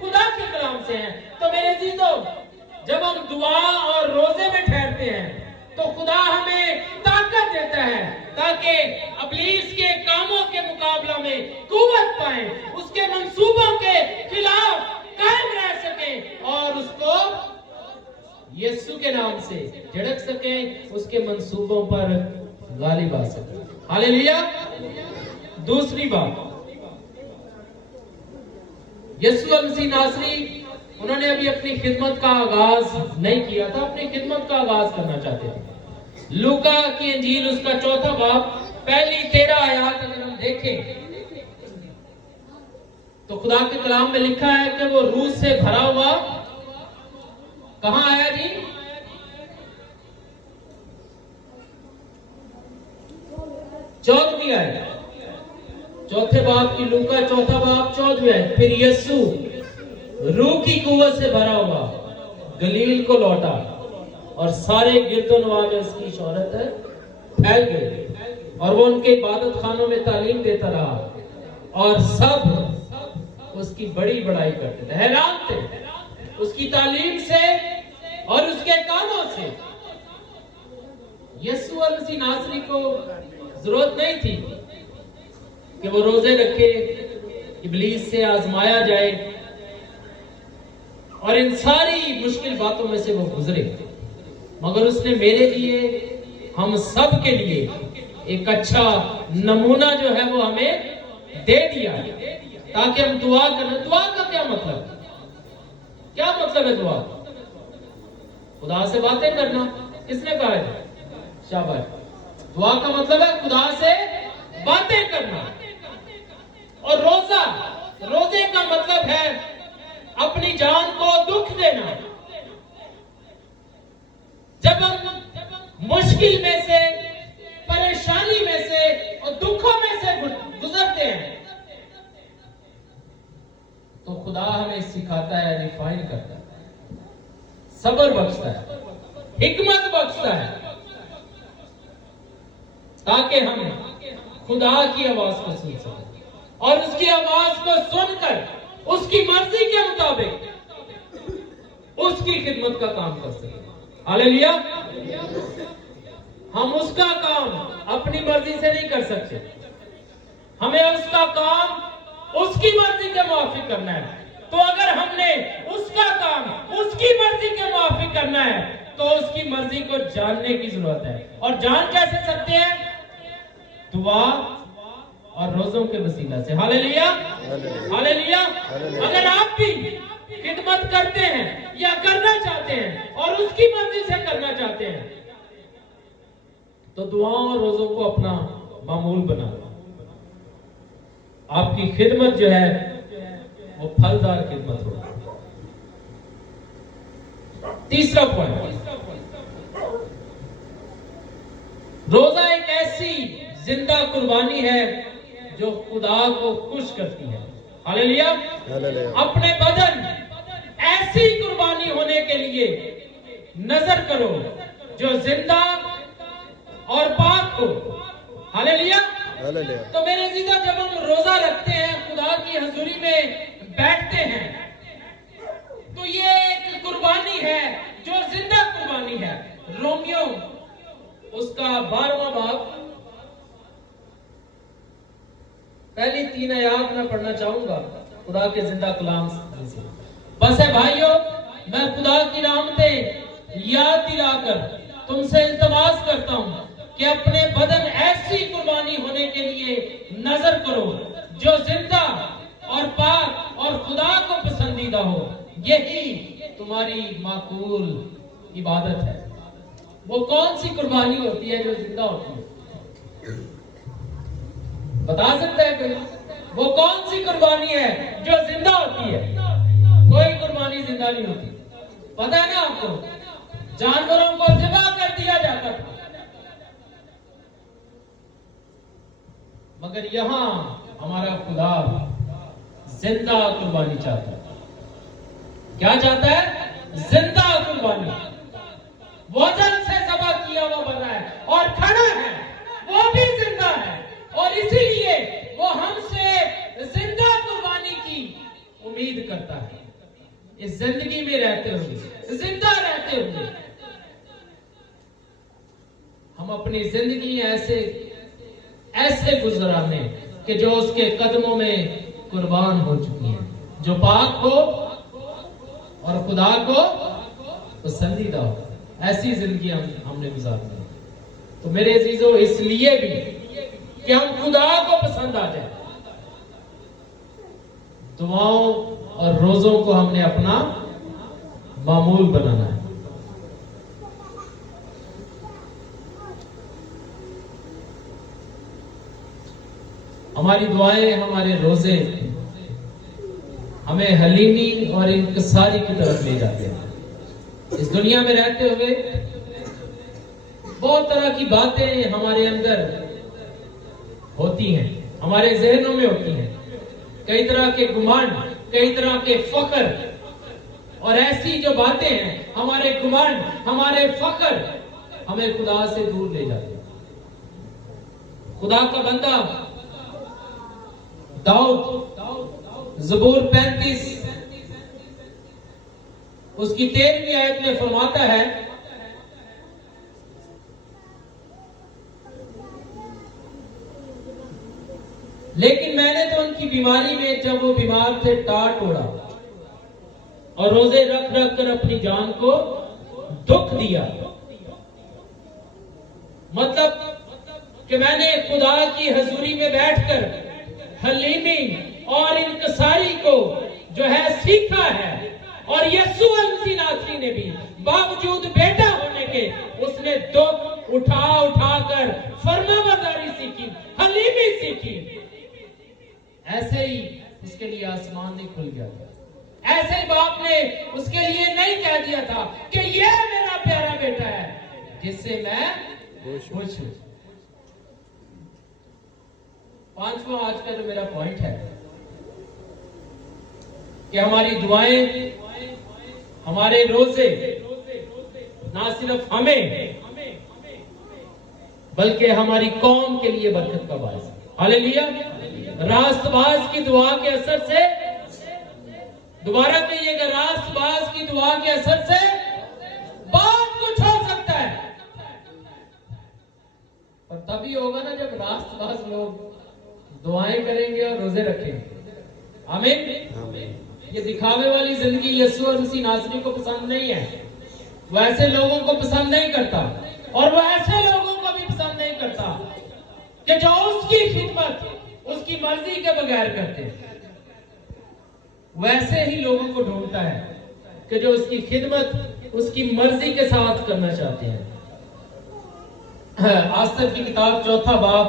खुदा के कलाम से हैं। तो मेरे अजीजों, जब हम दुआ और रोजे में ठहरते हैं तो खुदा हमें ताकत देता है ताकि इब्लीस के कामों के मुकाबला में कुव्वत पाएं, उसके मंसूबों के खिलाफ कायम रह सकें और उसको यीशु के नाम से झड़क सकें, उसके मंसूबों पर गालिब आ सकें। हालेलुया। दूसरी बात, यीशु मसीह नासरी उन्होंने अभी अपनी खिदमत का आगाज नहीं किया था, अपनी खिदमत का आगाज करना चाहते थे। लूका की इंजील उसका 4 बाब पहली 13 आयत अगर हम देखें तो खुदा के कलाम में लिखा है कि वो रूह से भरा हुआ कहां आया जी? चौथी आयत, 4 बाब की लूका 4 बाब 14 आयत। फिर यीशु रूह की कुव्वत से भरा हुआ गलील को लौटा और सारे गिरदोनवा में उसकी शोहरत फैल गई और वो उनके इबादत खानों में तालीम देता रहा और सब उसकी बड़ी बड़ाई करते थे, हैरान थे उसकी तालीम से और उसके कामों से। यीशु मसीह नासरी को जरूरत नहीं थी कि वो रोजे रखे, इब्लीस से आजमाया जाए और इन सारी मुश्किल बातों में से वो गुजरे, मगर उसने मेरे लिए, हम सब के लिए एक अच्छा नमूना जो है वो हमें दे दिया ताकि हम दुआ करें। दुआ का क्या मतलब? क्या मतलब है दुआ? खुदा से बातें करना। किसने कहा है? शाबाश। दुआ का मतलब है खुदा से बातें करना। और रोजा, रोजे का मतलब है अपनी जान को दुख देना। जब हम मुश्किल में से, परेशानी में से और दुखों में से गुजरते हैं तो खुदा हमें सिखाता है, रिफाइन करता है, सब्र बख्शता है, हिकमत बख्शता है ताकि हम खुदा की आवाज को सुन सकें और उसकी आवाज को सुनकर उसकी मर्जी के मुताबिक उसकी खिदमत का काम कर सकें। हालेलुया। हम उसका काम अपनी मर्जी से नहीं कर सकते, हमें उसका काम उसकी मर्जी के मुआफिक करना है। तो अगर हमने उसका काम उसकी मर्जी के मुआफिक करना है तो उसकी मर्जी को जानने की जरूरत है। और जान कैसे सकते हैं? दुआ और रोजों के वसीला से। हालेलुया। हालेलुया। अगर आप भी खिदमत करते हैं या करना चाहते हैं और उसकी मर्जी से करना चाहते हैं तो दुआओं और रोजों को अपना मामूल बना लो। आपकी खिदमत जो है वो फलदार खिदमत होगी। तीसरा पॉइंट, रोजा एक ऐसी जिंदा कुर्बानी है जो खुदा को खुश करती है। हालेलुया। अपने बदन ऐसी कुर्बानी होने के लिए नजर करो जो जिंदा और पाक हो। हालेलुया। तो मेरे अजीज़ों, जब हम रोजा रखते हैं, खुदा की हजूरी में बैठते हैं ये एक कुर्बानी है जो जिंदा कुर्बानी है। रोमियो उसका 12वां बाब पहली 3 आयत मैं पढ़ना चाहूंगा खुदा के जिंदा कलाम से। बस है भाइयों, मैं खुदा की रहमतें याद दिलाकर तुमसे इल्तमास करता हूं कि अपने बदन ऐसी कुर्बानी होने के लिए नजर करो जो जिंदा और पाक और खुदा को पसंदीदा हो। यही तुम्हारी माकूल इबादत है। वो कौन सी कुर्बानी होती है जो जिंदा होती है? बता सकता है कोई? वो कौन सी कुर्बानी है जो जिंदा होती है? कोई कुर्बानी जिंदा नहीं होती। पता है ना आपको, जानवरों को ज़िबा कर दिया जाता था, मगर यहां हमारा खुदा जिंदा कुर्बानी चाहता है। क्या चाहता है? जिंदा कुर्बानी। वजन से ज़बा किया हुआ बना है और खड़ा है, वो भी जिंदा है, और इसीलिए वो हमसे जिंदा कुर्बानी की उम्मीद करता है। इस जिंदगी में रहते हुए, जिंदा रहते हुए हम अपनी जिंदगी ऐसे गुजराने कि जो उसके कदमों में कुर्बान हो चुकी है, जो पाक हो और खुदा को पसंदीदा हो। ऐसी जिंदगी हमने गुजारनी है। तो मेरे अजीजों, इसलिए भी कि हम खुदा को पसंद आ जाए, दुआओं और रोजों को हमने अपना मामूल बनाना है। हमारी दुआएं, हमारे रोजे हमें हलीमी और इंकिसारी की तरफ ले जाते हैं। इस दुनिया में रहते हुए बहुत तरह की बातें हमारे अंदर होती हैं, हमारे जहनों में होती हैं। कई तरह के गुमान, कई तरह के फख्र, और ऐसी जो बातें हैं, हमारे गुमान, हमारे फख्र हमें खुदा से दूर ले जाते हैं। खुदा का बंदा दाऊद ज़बूर 35 उसकी 13वीं आयत में फरमाता है, लेकिन मैंने तो उनकी बीमारी में, जब वो बीमार थे, टाट ओढ़ा और रोजे रख रख कर अपनी जान को दुख दिया। मतलब कि मैंने खुदा की हजूरी में बैठकर हलीमी और इंकिसारी को जो है सीखा है। और यीशु मसीह नासरी ने भी बावजूद बेटा होने के उसने दुख उठा कर फरमाबरदारी सीखी, हलीमी सीखी। ऐसे ही उसके लिए आसमान नहीं खुल गया था। ऐसे ही बाप ने उसके लिए नहीं कह दिया था कि ये मेरा प्यारा बेटा है जिससे मैं खुश हूं। 5वां आज का जो मेरा पॉइंट है कि हमारी दुआएं, हमारे रोजे ना सिर्फ हमें बल्कि हमारी कौम के लिए बरकत का बायस है। हालेलुया। रास्तबाज की दुआ के असर से, दोबारा कहिएगा, रास्तबाज की दुआ के असर से बहुत कुछ हो सकता है। और तभी होगा ना जब रास्तबाज लोग दुआएं करेंगे और रोजे रखेंगे। आमीन। ये दिखावे वाली जिंदगी यीशु मसीह नासरी को पसंद नहीं है। वो ऐसे लोगों को पसंद नहीं करता, और वो ऐसे लोगों को भी पसंद नहीं करता कि जो उसकी खिदमत उसकी मर्जी के बगैर करते हैं। वैसे ही लोगों को ढूंढता है कि जो उसकी खिदमत उसकी मर्जी के साथ करना चाहते हैं। आस्तर की किताब 4 बाब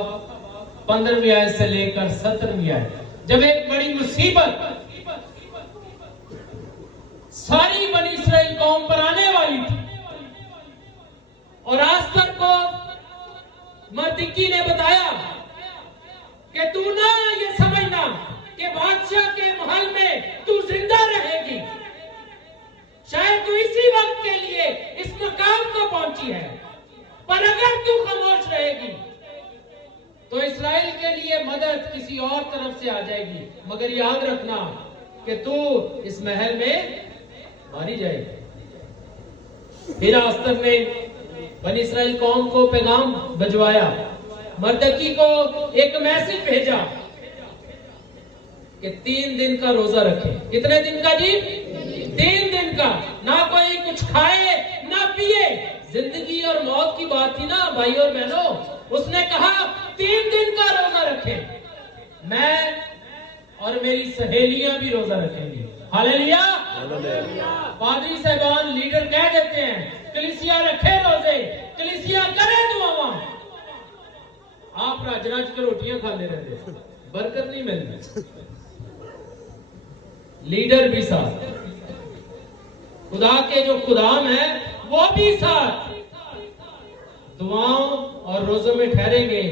15वीं आयत से लेकर 17वीं आयत, जब एक बड़ी मुसीबत सारी बनी इस्राएल कौम पर आने वाली थी, और आस्तर को मर्दिकी ने बताया कि तू ना ये समझना कि बादशाह के महल में तू जिंदा रहेगी, शायद तू इसी वक्त के लिए इस मकाम को पहुंची है, पर अगर तू खामोश रहेगी तो इस्राएल के लिए मदद किसी और तरफ से आ जाएगी। मगर याद रखना कि तू इस महल में मारी जाएगी। फिर आस्तर ने बनी इसराइल कौम को पैगाम भिजवाया, मरदकी को एक मैसेज भेजा कि 3 दिन का रोजा रखें। कितने दिन का जी? 3 दिन का। ना कोई कुछ खाए ना पिए। जिंदगी और मौत की बात थी ना भाई और बहनों। उसने कहा 3 दिन का रोजा रखें। मैं और मेरी सहेलियां भी रोजा रखेंगी। हालेलुया। पादरी साहबान लीडर कह देते हैं कलीसिया रखे रोजे, कलीसिया करे दुआवां। आप रज रज के रोटियां खाते रहते, बरकत नहीं मिलती। लीडर भी साथ, खुदा के जो खुदाम है वो भी साथ दुआओं और रोजों में ठहरेंगे।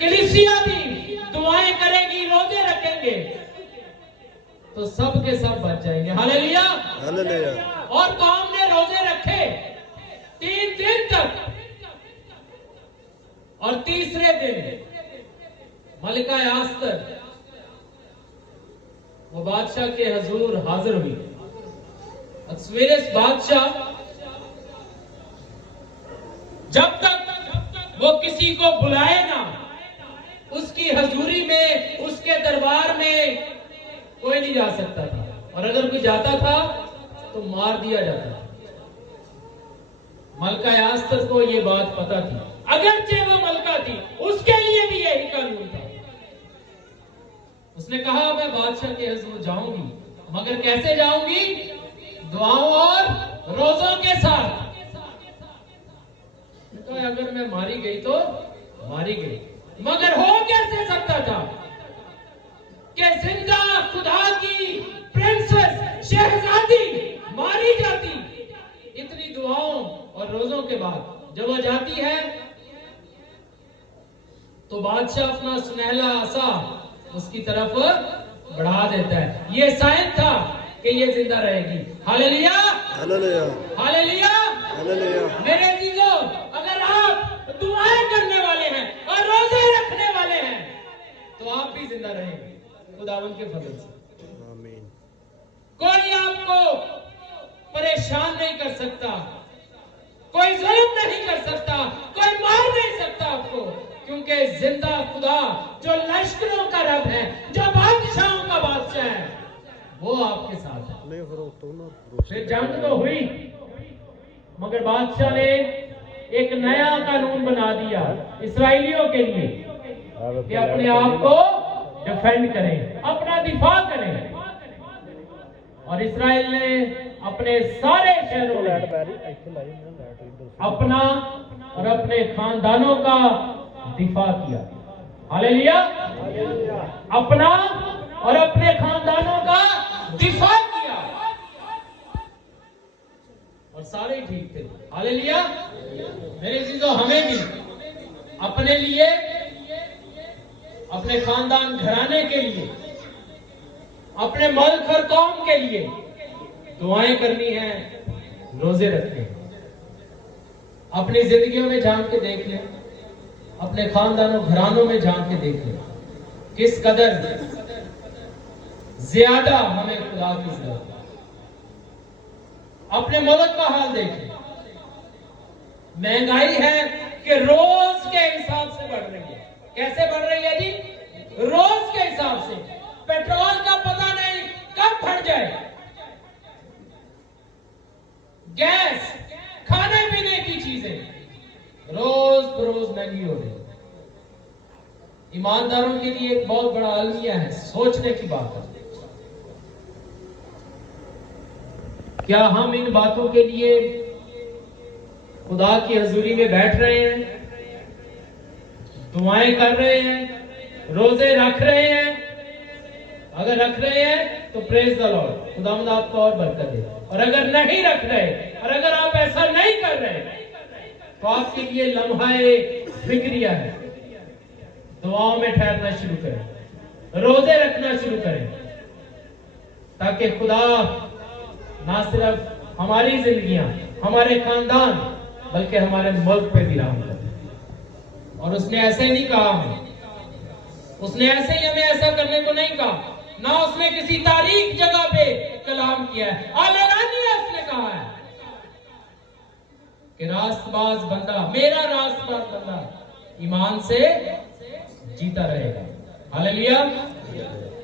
कलीसिया भी दुआएं करेगी, रोजे रखेंगे तो सब के सब बच जाएंगे। हालेलुया। और कौम ने रोजे रखे 3 दिन तक, और तीसरे दिन मलिका आस्तर वो बादशाह के हजूर हाजिर हुई। अक्सवेरस बादशाह जब तक वो किसी को बुलाए ना, उसकी हजूरी में, उसके दरबार में कोई नहीं जा सकता था। और अगर कोई जाता था तो मार दिया जाता था। मलका आस्तर को ये बात पता थी, अगरचे वो मलका थी, उसके लिए भी यही कानून था। उसने कहा मैं बादशाह के हुजूर जाऊंगी, मगर कैसे जाऊंगी? दुआओं और रोजों के साथ। तो अगर मैं मारी गई तो मारी गई, मगर हो कैसे सकता था कि जिंदा खुदा की प्रिंसेस शहजादी मारी जाती? इतनी दुआओं और रोजों के बाद जब वो जाती है तो बादशाह अपना सुनहला आसा उसकी तरफ बढ़ा देता है। ये साइन था कि ये जिंदा रहेगी। Hallelujah, hallelujah, hallelujah, hallelujah. मेरे अजीजों, अगर आप दुआएं करने वाले हैं और रोजे रखने वाले हैं तो आप भी जिंदा रहेंगे खुदावंद के फजल से। आमीन। कोई आपको परेशान नहीं कर सकता, कोई जुल्म नहीं कर सकता, कोई मार नहीं सकता आपको, क्योंकि जिंदा खुदा जो लश्करों का रब है, जो बादशाहों का बादशाह है, वो आपके साथ है। फिर जंग तो हुई, मगर बादशाह ने एक नया कानून बना दिया इसराइलियों के लिए कि अपने आप को डिफेंड करें, अपना दिफा करें। और इसराइल ने अपने सारे शहरों में अपना और अपने खानदानों का दिफा किया। हालेलुया। अपना और अपने खानदानों का दिफा किया और सारे ठीक थे। हालेलुया। मेरे चीजों, हमें भी अपने लिए, अपने खानदान घराने के लिए, अपने मुल्क और कौम के लिए दुआएं करनी है, रोजे रखने हैं। अपनी जिंदगियों में झांक के देख लें, अपने खानदानों घरानों में झांक के देख लें किस कदर ज्यादा हमें खुदा की जरूरत है। अपने मुल्क का हाल देखें, महंगाई है कि रोज के हिसाब से बढ़ रही है। कैसे बढ़ रही है जी? रोज के हिसाब से। पेट्रोल का पता नहीं कब बढ़ जाए, गैस, खाने पीने की चीजें रोज बरोज महंगी हो रही। ईमानदारों के लिए एक बहुत बड़ा अलमिया है, सोचने की बात है। क्या हम इन बातों के लिए खुदा की हजूरी में बैठ रहे हैं, दुआएं कर रहे हैं, रोजे रख रहे हैं? अगर रख रहे हैं तो प्रेज द लॉर्ड, खुदावंद आपको और बरकत दे। और अगर नहीं रख रहे, और अगर आप ऐसा नहीं कर रहे, तो आपके लिए लम्हाए फिक्रिया है। दुआओं में ठहरना शुरू करें, रोजे रखना शुरू करें, ताकि खुदा ना सिर्फ हमारी जिंदगियां, हमारे खानदान, बल्कि हमारे मुल्क पे भी रहम करे। और उसने ऐसे नहीं कहा हमें, उसने ऐसे ही हमें ऐसा करने को नहीं कहा, ना उसने किसी तारीख जगह पे कलाम किया है। कि रास्तबाज बंदा, मेरा रास्तबाज बंदा ईमान से जीता रहेगा। हालेलुया।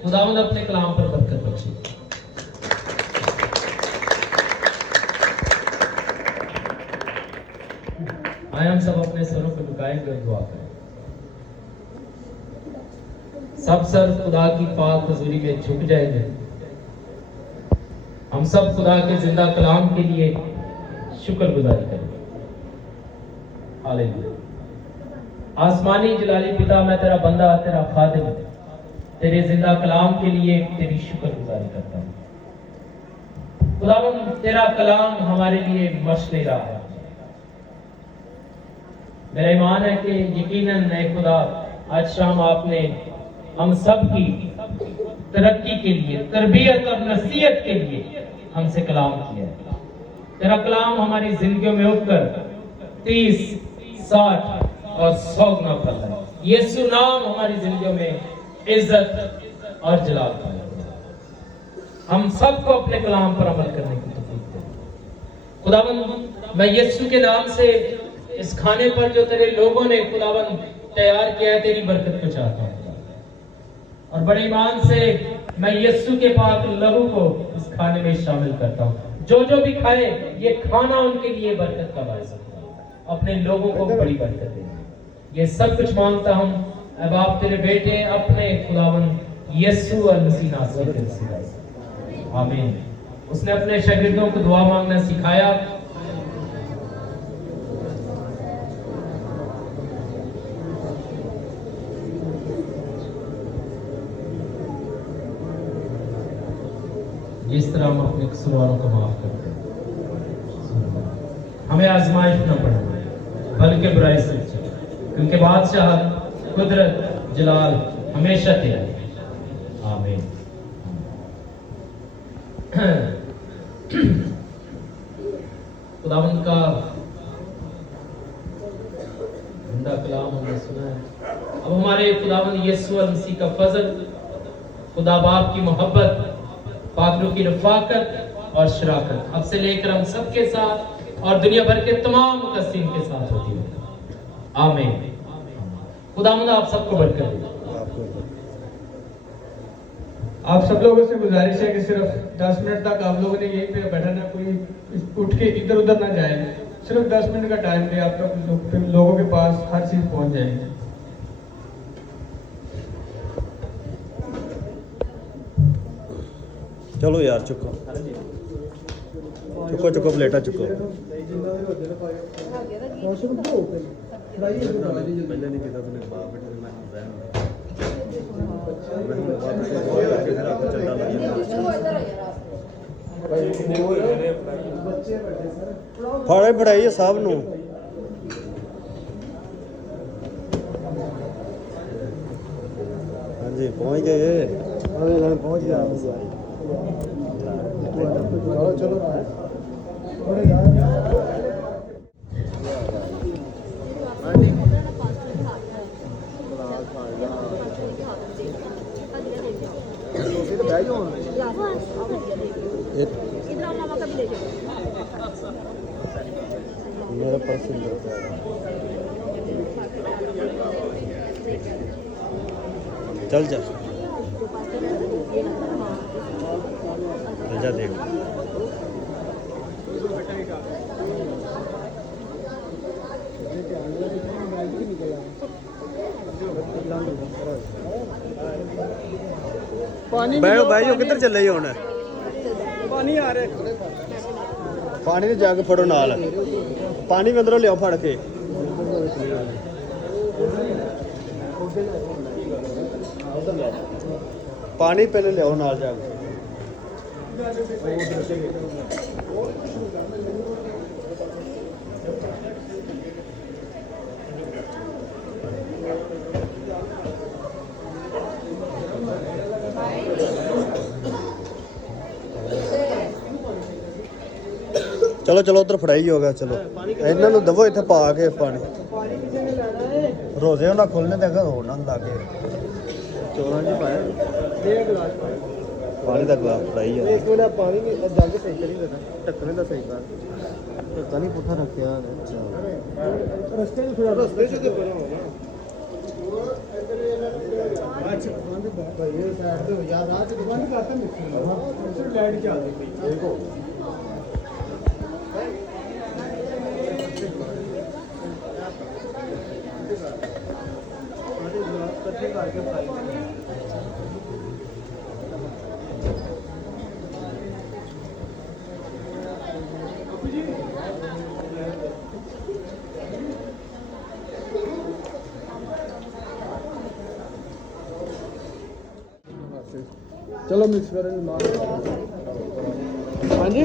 खुदावंद अपने कलाम पर बरकत बख्शे। आए हम सब अपने सरों पर झुकाएंगे और दुआ करें। सब सर खुदा की पाक हुजूरी में झुक जाएंगे। हम सब खुदा के जिंदा कलाम के लिए शुक्रगुजारी करेंगे। हालेलुया। आसमानी जलाली पिता, मैं तेरा बंदा, तेरा खादिम, तेरे जिंदा कलाम के लिए तेरी शुक्रगुजारी करता हूँ। खुदावंद तेरा कलाम हमारे लिए मशले राह है। मेरा ईमान है कि यकीनन ऐ खुदा आज शाम आपने हम सब की तरक्की के लिए, तरबियत और नसीहत के लिए हमसे कलाम किया है। तेरा कलाम हमारी जिंदगियों में उठकर 30, 60 और 100 गुना फल है। यीशु नाम हमारी जिंदगियों में इज्जत और जलाल पाए। हम सबको अपने कलाम पर अमल करने की तौफीक दे। खुदावंद मैं यीशु के नाम से इस खाने पर जो तेरे लोगों ने खुदावंद तैयार किया है, तेरी बरकत को चाहता हूँ और बड़े ईमान से मैं यीशु के पाक लहू को इस खाने में शामिल करता हूँ। जो जो भी खाए ये खाना उनके लिए बरकत का बायस होगा। अपने लोगों को बड़ी बरकत दे। ये सब कुछ मांगता हूँ अब आप तेरे बेटे अपने खुदावंद यीशु और मसीह नासरी के वसीले से। आमीन। उसने अपने शागिर्दों को दुआ मांगना सिखाया। जिस तरह हम अपने कसूरवारों को माफ करते हैं, हमें आजमाइश न पड़े बल्कि बुराई से बचाए, क्योंकि बादशाह, कुदरत, जलाल हमेशा तेरा है। आमीन। खुदावंद का जिंदा कलाम हमने सुना है। अब हमारे खुदावंद यीशु मसीह का फजल, खुदा बाप की मोहब्बत, पाकरों की रफाकत और शराकत अब से लेकर हम सबके साथ और दुनिया भर के तमाम मुकस्सिन के साथ होती है। आमीन। खुदावंद आप सबको बरकत दे। आप सब लोगों से गुजारिश है कि सिर्फ 10 मिनट तक आप लोगों ने यहीं पे बैठना, कोई उठ के इधर उधर ना जाए। सिर्फ 10 मिनट का टाइम दे, आप तक लोगों के पास हर चीज पहुंच जाएगी। चलो यार चुको चुको चुको प्लेटा चुको। पहले नहीं किया तूने बाप बेटे मैं फाड़े पढ़ाइए साहब नू। हाँ जी पहुँच गए। पहुँच गया। चलो चलो मेरा पर्स चल जा जा देख। बैठो भाई किधर चले हो? पानी आ रहा है। पानी तो जाके फड़ो नाल, पानी में अंदरों लियाओ फड़ के। पानी पहले लियाओ नाल जाके। चलो चलो उधर फड़ाई होगा। चलो इन्हों दवो इतने पा के पानी रोजे उन्हें खुलने देगा होना लागे चौरां जी पाया। ਪਾਣੀ ਦਾ ਗਲਾਸ ਫੜਾਈ ਆ ਇੱਕ ਮਿੰਟ ਪਾਣੀ ਵੀ ਜੱਗ ਸਹੀ ਕਰੀ ਦੇਣਾ ਢੱਕਣੇ ਦਾ ਸਹੀ ਕਰ ਢੱਕਾ ਨਹੀਂ ਪੁੱਠਾ ਰੱਖਿਆ ਰਸਤੇ 'ਚ ਥੋੜਾ ਰਸਤੇ 'ਚ ਤੇ ਬਣਾ ਹੋਣਾ ਅੱਛਾ ਬੰਦ ਭਾਈ ਇਹ ਸਾਈਡ ਤੇ ਹੋ ਯਾਰ ਰਾਤ ਚ ਬੰਦ ਕਰਤਾ ਮਿਕਸਰ ਲਾਈਟ ਚੱਲਦੀ ਪਈ ਦੇਖੋ ਕੱਟੇ ਕਰਕੇ ਫਰਾਈ चलो मिक्स करेंगे हाँ जी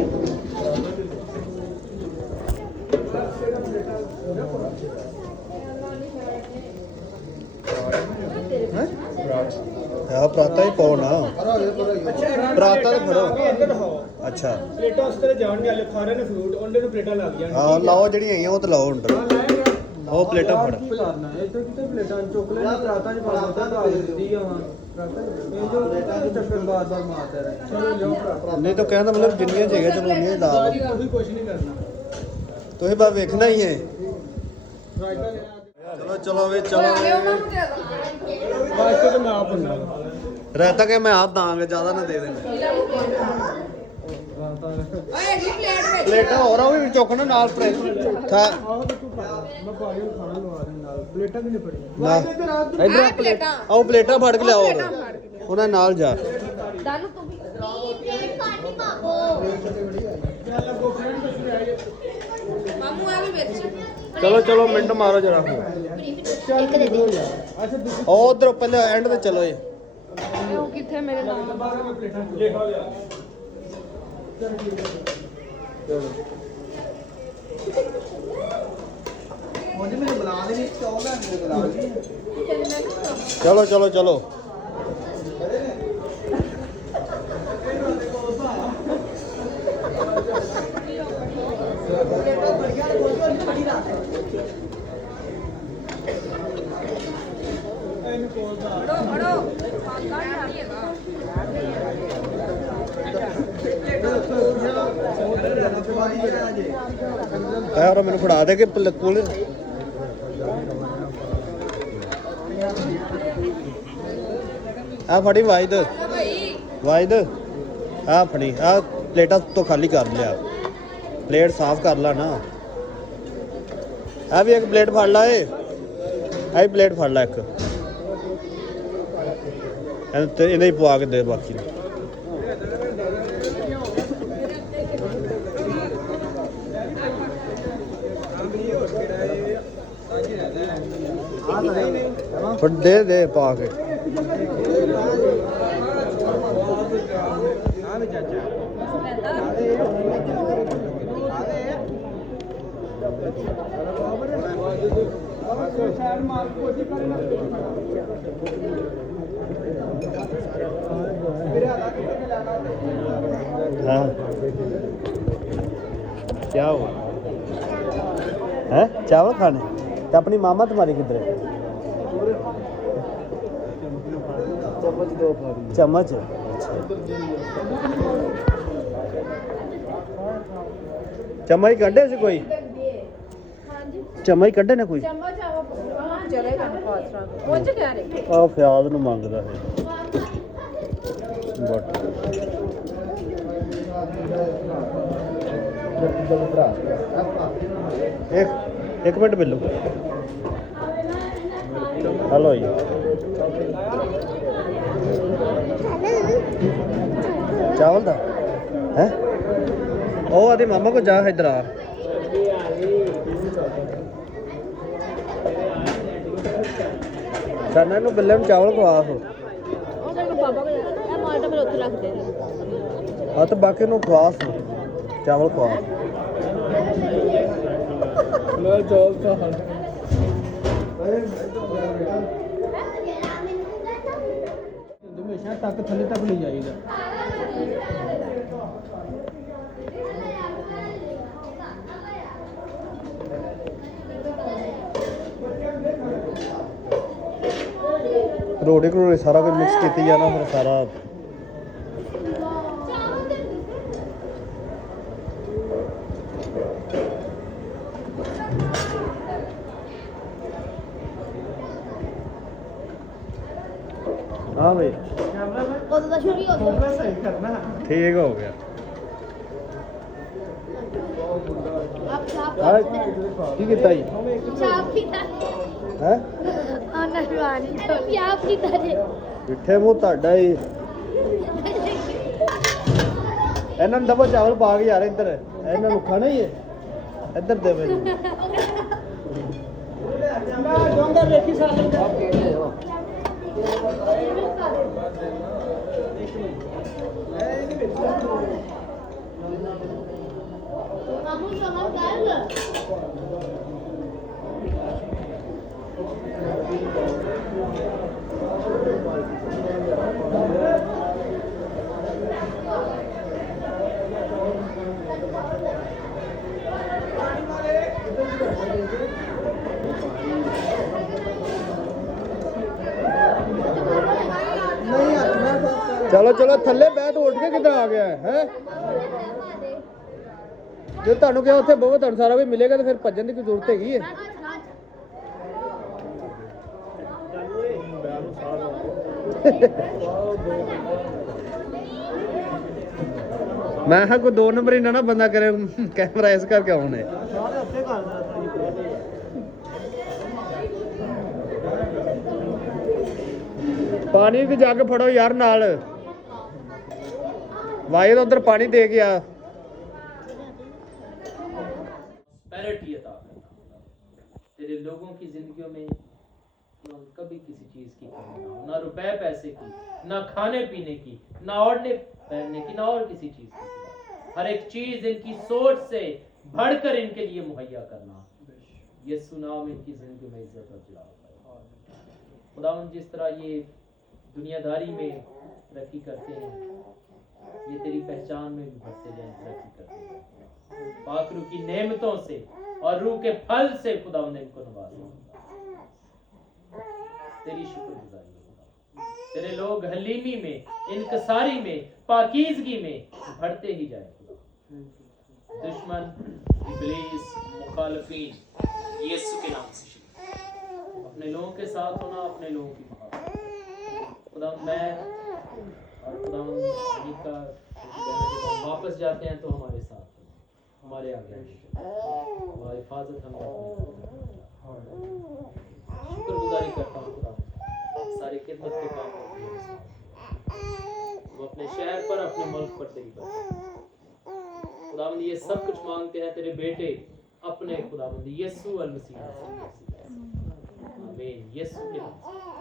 प्राता ही पाओ ना प्राता तो फड़ो अच्छा प्लेटा उस तरह जान वाले खा रहे ने फ्रूट उन्हें ने प्लेटा लग जान हाँ लाओ जड़ी है वो तो लाओ अंदर वो प्लेटा फड़ करना है तो कितने प्लेटा चॉकलेट ने प्राता च पा देता तो आगे दी हां प्राता ये जो चक्कर बार-बार मारते रहे चलो लो प्राता नहीं तो कहना मतलब जिन्नियां चाहिए चलो उन्नियां ला कोई कुछ नहीं करना तो ही बात देखना ही है चलो चलो वे चलो बस तो मैं आप बनना रहता कि मैं आप दांगे ज्यादा ना दे देना ਓਏ ਜੀ ਪਲੇਟ ਵਿੱਚ प्लेटा हो रहा हूँ चौकना नाल था मैं पानी खाना लगा दूं नाल प्लेटा भी नहीं पड़ी ना ਆਹ ਪਲੇਟਾਂ आओ प्लेटा फड़ के लियाओ ਪਲੇਟਾਂ ਫੜ ਕੇ उन्हें नाल जा ਦਾਨੂ ਤੂੰ ਵੀ ਮਾਮੂ ਆ ਵੀ ਵਿੱਚ चलो चलो मिनट मारो जरा ओ उधर पहले एंड पे चलो ये ਉਹ ਕਿੱਥੇ ਮੇਰੇ ਨਾਲ मुझे मेरे बुला दे नहीं चौल है मेरे बुला दी चलो चलो चलो ਫੜੋ ਫੜੋ ਕਾਹ ਨਹੀਂ ਹੈਗਾ यार मैंने फड़ा दे के पुल आ फड़ी वाहिद वाहिद आ फड़ी आ प्लेटा तो खाली कर लिया प्लेट साफ कर ला ना आ भी एक प्लेट फड़ ला आ भी प्लेट फड़ ला एक इन्हें ही पवा के दे बाकी ने पर दे पा के हाँ क्या हुआ है चावल खाने तो अपनी मामा तुम्हारी किधर है चम्मच चम्मच कड्डे से कोई चम्मच कड्डे ने कोई ਚਲੇਗਾ ਫਾਸਟ ਉਹ ਚ ਕਹਿ ਰਹੇ ਆ ਫਿਆਜ਼ ਨੂੰ ਮੰਗਦਾ ਹੈ ਬਟ एक मिनट मिलो हेलो जी चावल दा है ओ आदि मामा को जा इधर आ शाना नु बिल्ले नु चावल खवा हो ਉਹ ਕਹਿੰਦਾ ਪਾਪਾ ਕੋਲ ਇਹ ਮਾਲਟਾ ਮੇਰੇ ਉੱਥੇ ਰੱਖ ਦੇ हाँ तो बाकी नु खवा चावल खवा मैं चौल तो हर हमेशा तक थले तक नहीं जाइएगा रोटी घरोटी सारा कुछ मिक्स की जाना फिर सारा हाँ भाई कदों दा शुरू हो गया सही करना ठीक हो गया। आप साहब हाँ, की किता जी साहब कीता है आना जवानी आप कीता जे मिठे मूंह ਤੁਹਾਡਾ ਹੀ ਇਹਨਾਂ ਨੂੰ ਦਬੋ ਚਾਵਲ ਪਾ ਕੇ ਯਾਰ ਇੱਧਰ ਇਹਨਾਂ ਨੂੰ ਖਾਣਾ ਹੀ ਹੈ ਇੱਧਰ ਦੇ ਮੈਨੂੰ मामू समा कर चलो चलो थल्ले बैठ उठ के किधर आ गया है जो ਤੁਹਾਨੂੰ ਕਿਹਾ ਉੱਥੇ ਬਹੁਤ ਤੁਹਾਨੂੰ ਸਾਰਾ ਕੁਝ ਮਿਲੇਗਾ ਤੇ ਫਿਰ ਭੱਜਣ ਦੀ ਕੋਈ ਜ਼ਰੂਰਤ ਹੈਗੀ ਹੈ ਮੈਂ ਹਾਂ ਕੋਈ 2 ਨੰਬਰ ਹੀ ਨਾ ਬੰਦਾ ਕਰੇ ਕੈਮਰਾ ਇਸ ਕਰਕੇ ਆਉਣੇ ਪਾਣੀ ਦੀ ਜੱਗ ਫੜੋ ਯਾਰ ਨਾਲ ਵਾਇਦ ਉਧਰ ਪਾਣੀ ਦੇ ਗਿਆ प्रॉस्पेरिटी अता करना। तेरे लोगों की जिंदगियों में कभी किसी चीज की कमी ना हो, ना रुपए पैसे की, ना खाने पीने की, ना ओढ़ने पहनने की, ना और किसी चीज की। हर एक चीज इनकी सोच से बढ़कर इनके लिए मुहैया करना। ये सुनाम इनकी जिंदगी में इज्जत और जलाल। खुदावंद जिस तरह ये दुनियादारी में तरक्की करते हैं, ये तेरी पहचान में भी बढ़ते जाएं, तरक्की करते जाएं। पाक रूह की नेमतों से और रूह के फल से खुदावंद इनको नवाजा। तेरी शुक्रगुजारी है। तेरे लोग हलीमी में, इनकसारी में, पाकीज़गी में बढ़ते ही जाए। दुश्मन, इब्लीस, मुखालफीन यीशु के नाम से शुरू। अपने लोगों के साथ होना, अपने लोगों की मोहब्बत। खुदावंद मैं और खुदावंद अनीका जब हम वापस जाते हैं तो हमारे साथ हमारे आगे हमारी हिफाजत हमें शुक्रगुजारी करता हूँ खुदा सारी खिदमत के काम वो अपने शहर पर अपने मुल्क पर तेरी बरकत खुदावंद ये सब कुछ मांगते हैं तेरे बेटे अपने खुदावंद यीशु अल मसीह आमीन यीशु के नाम से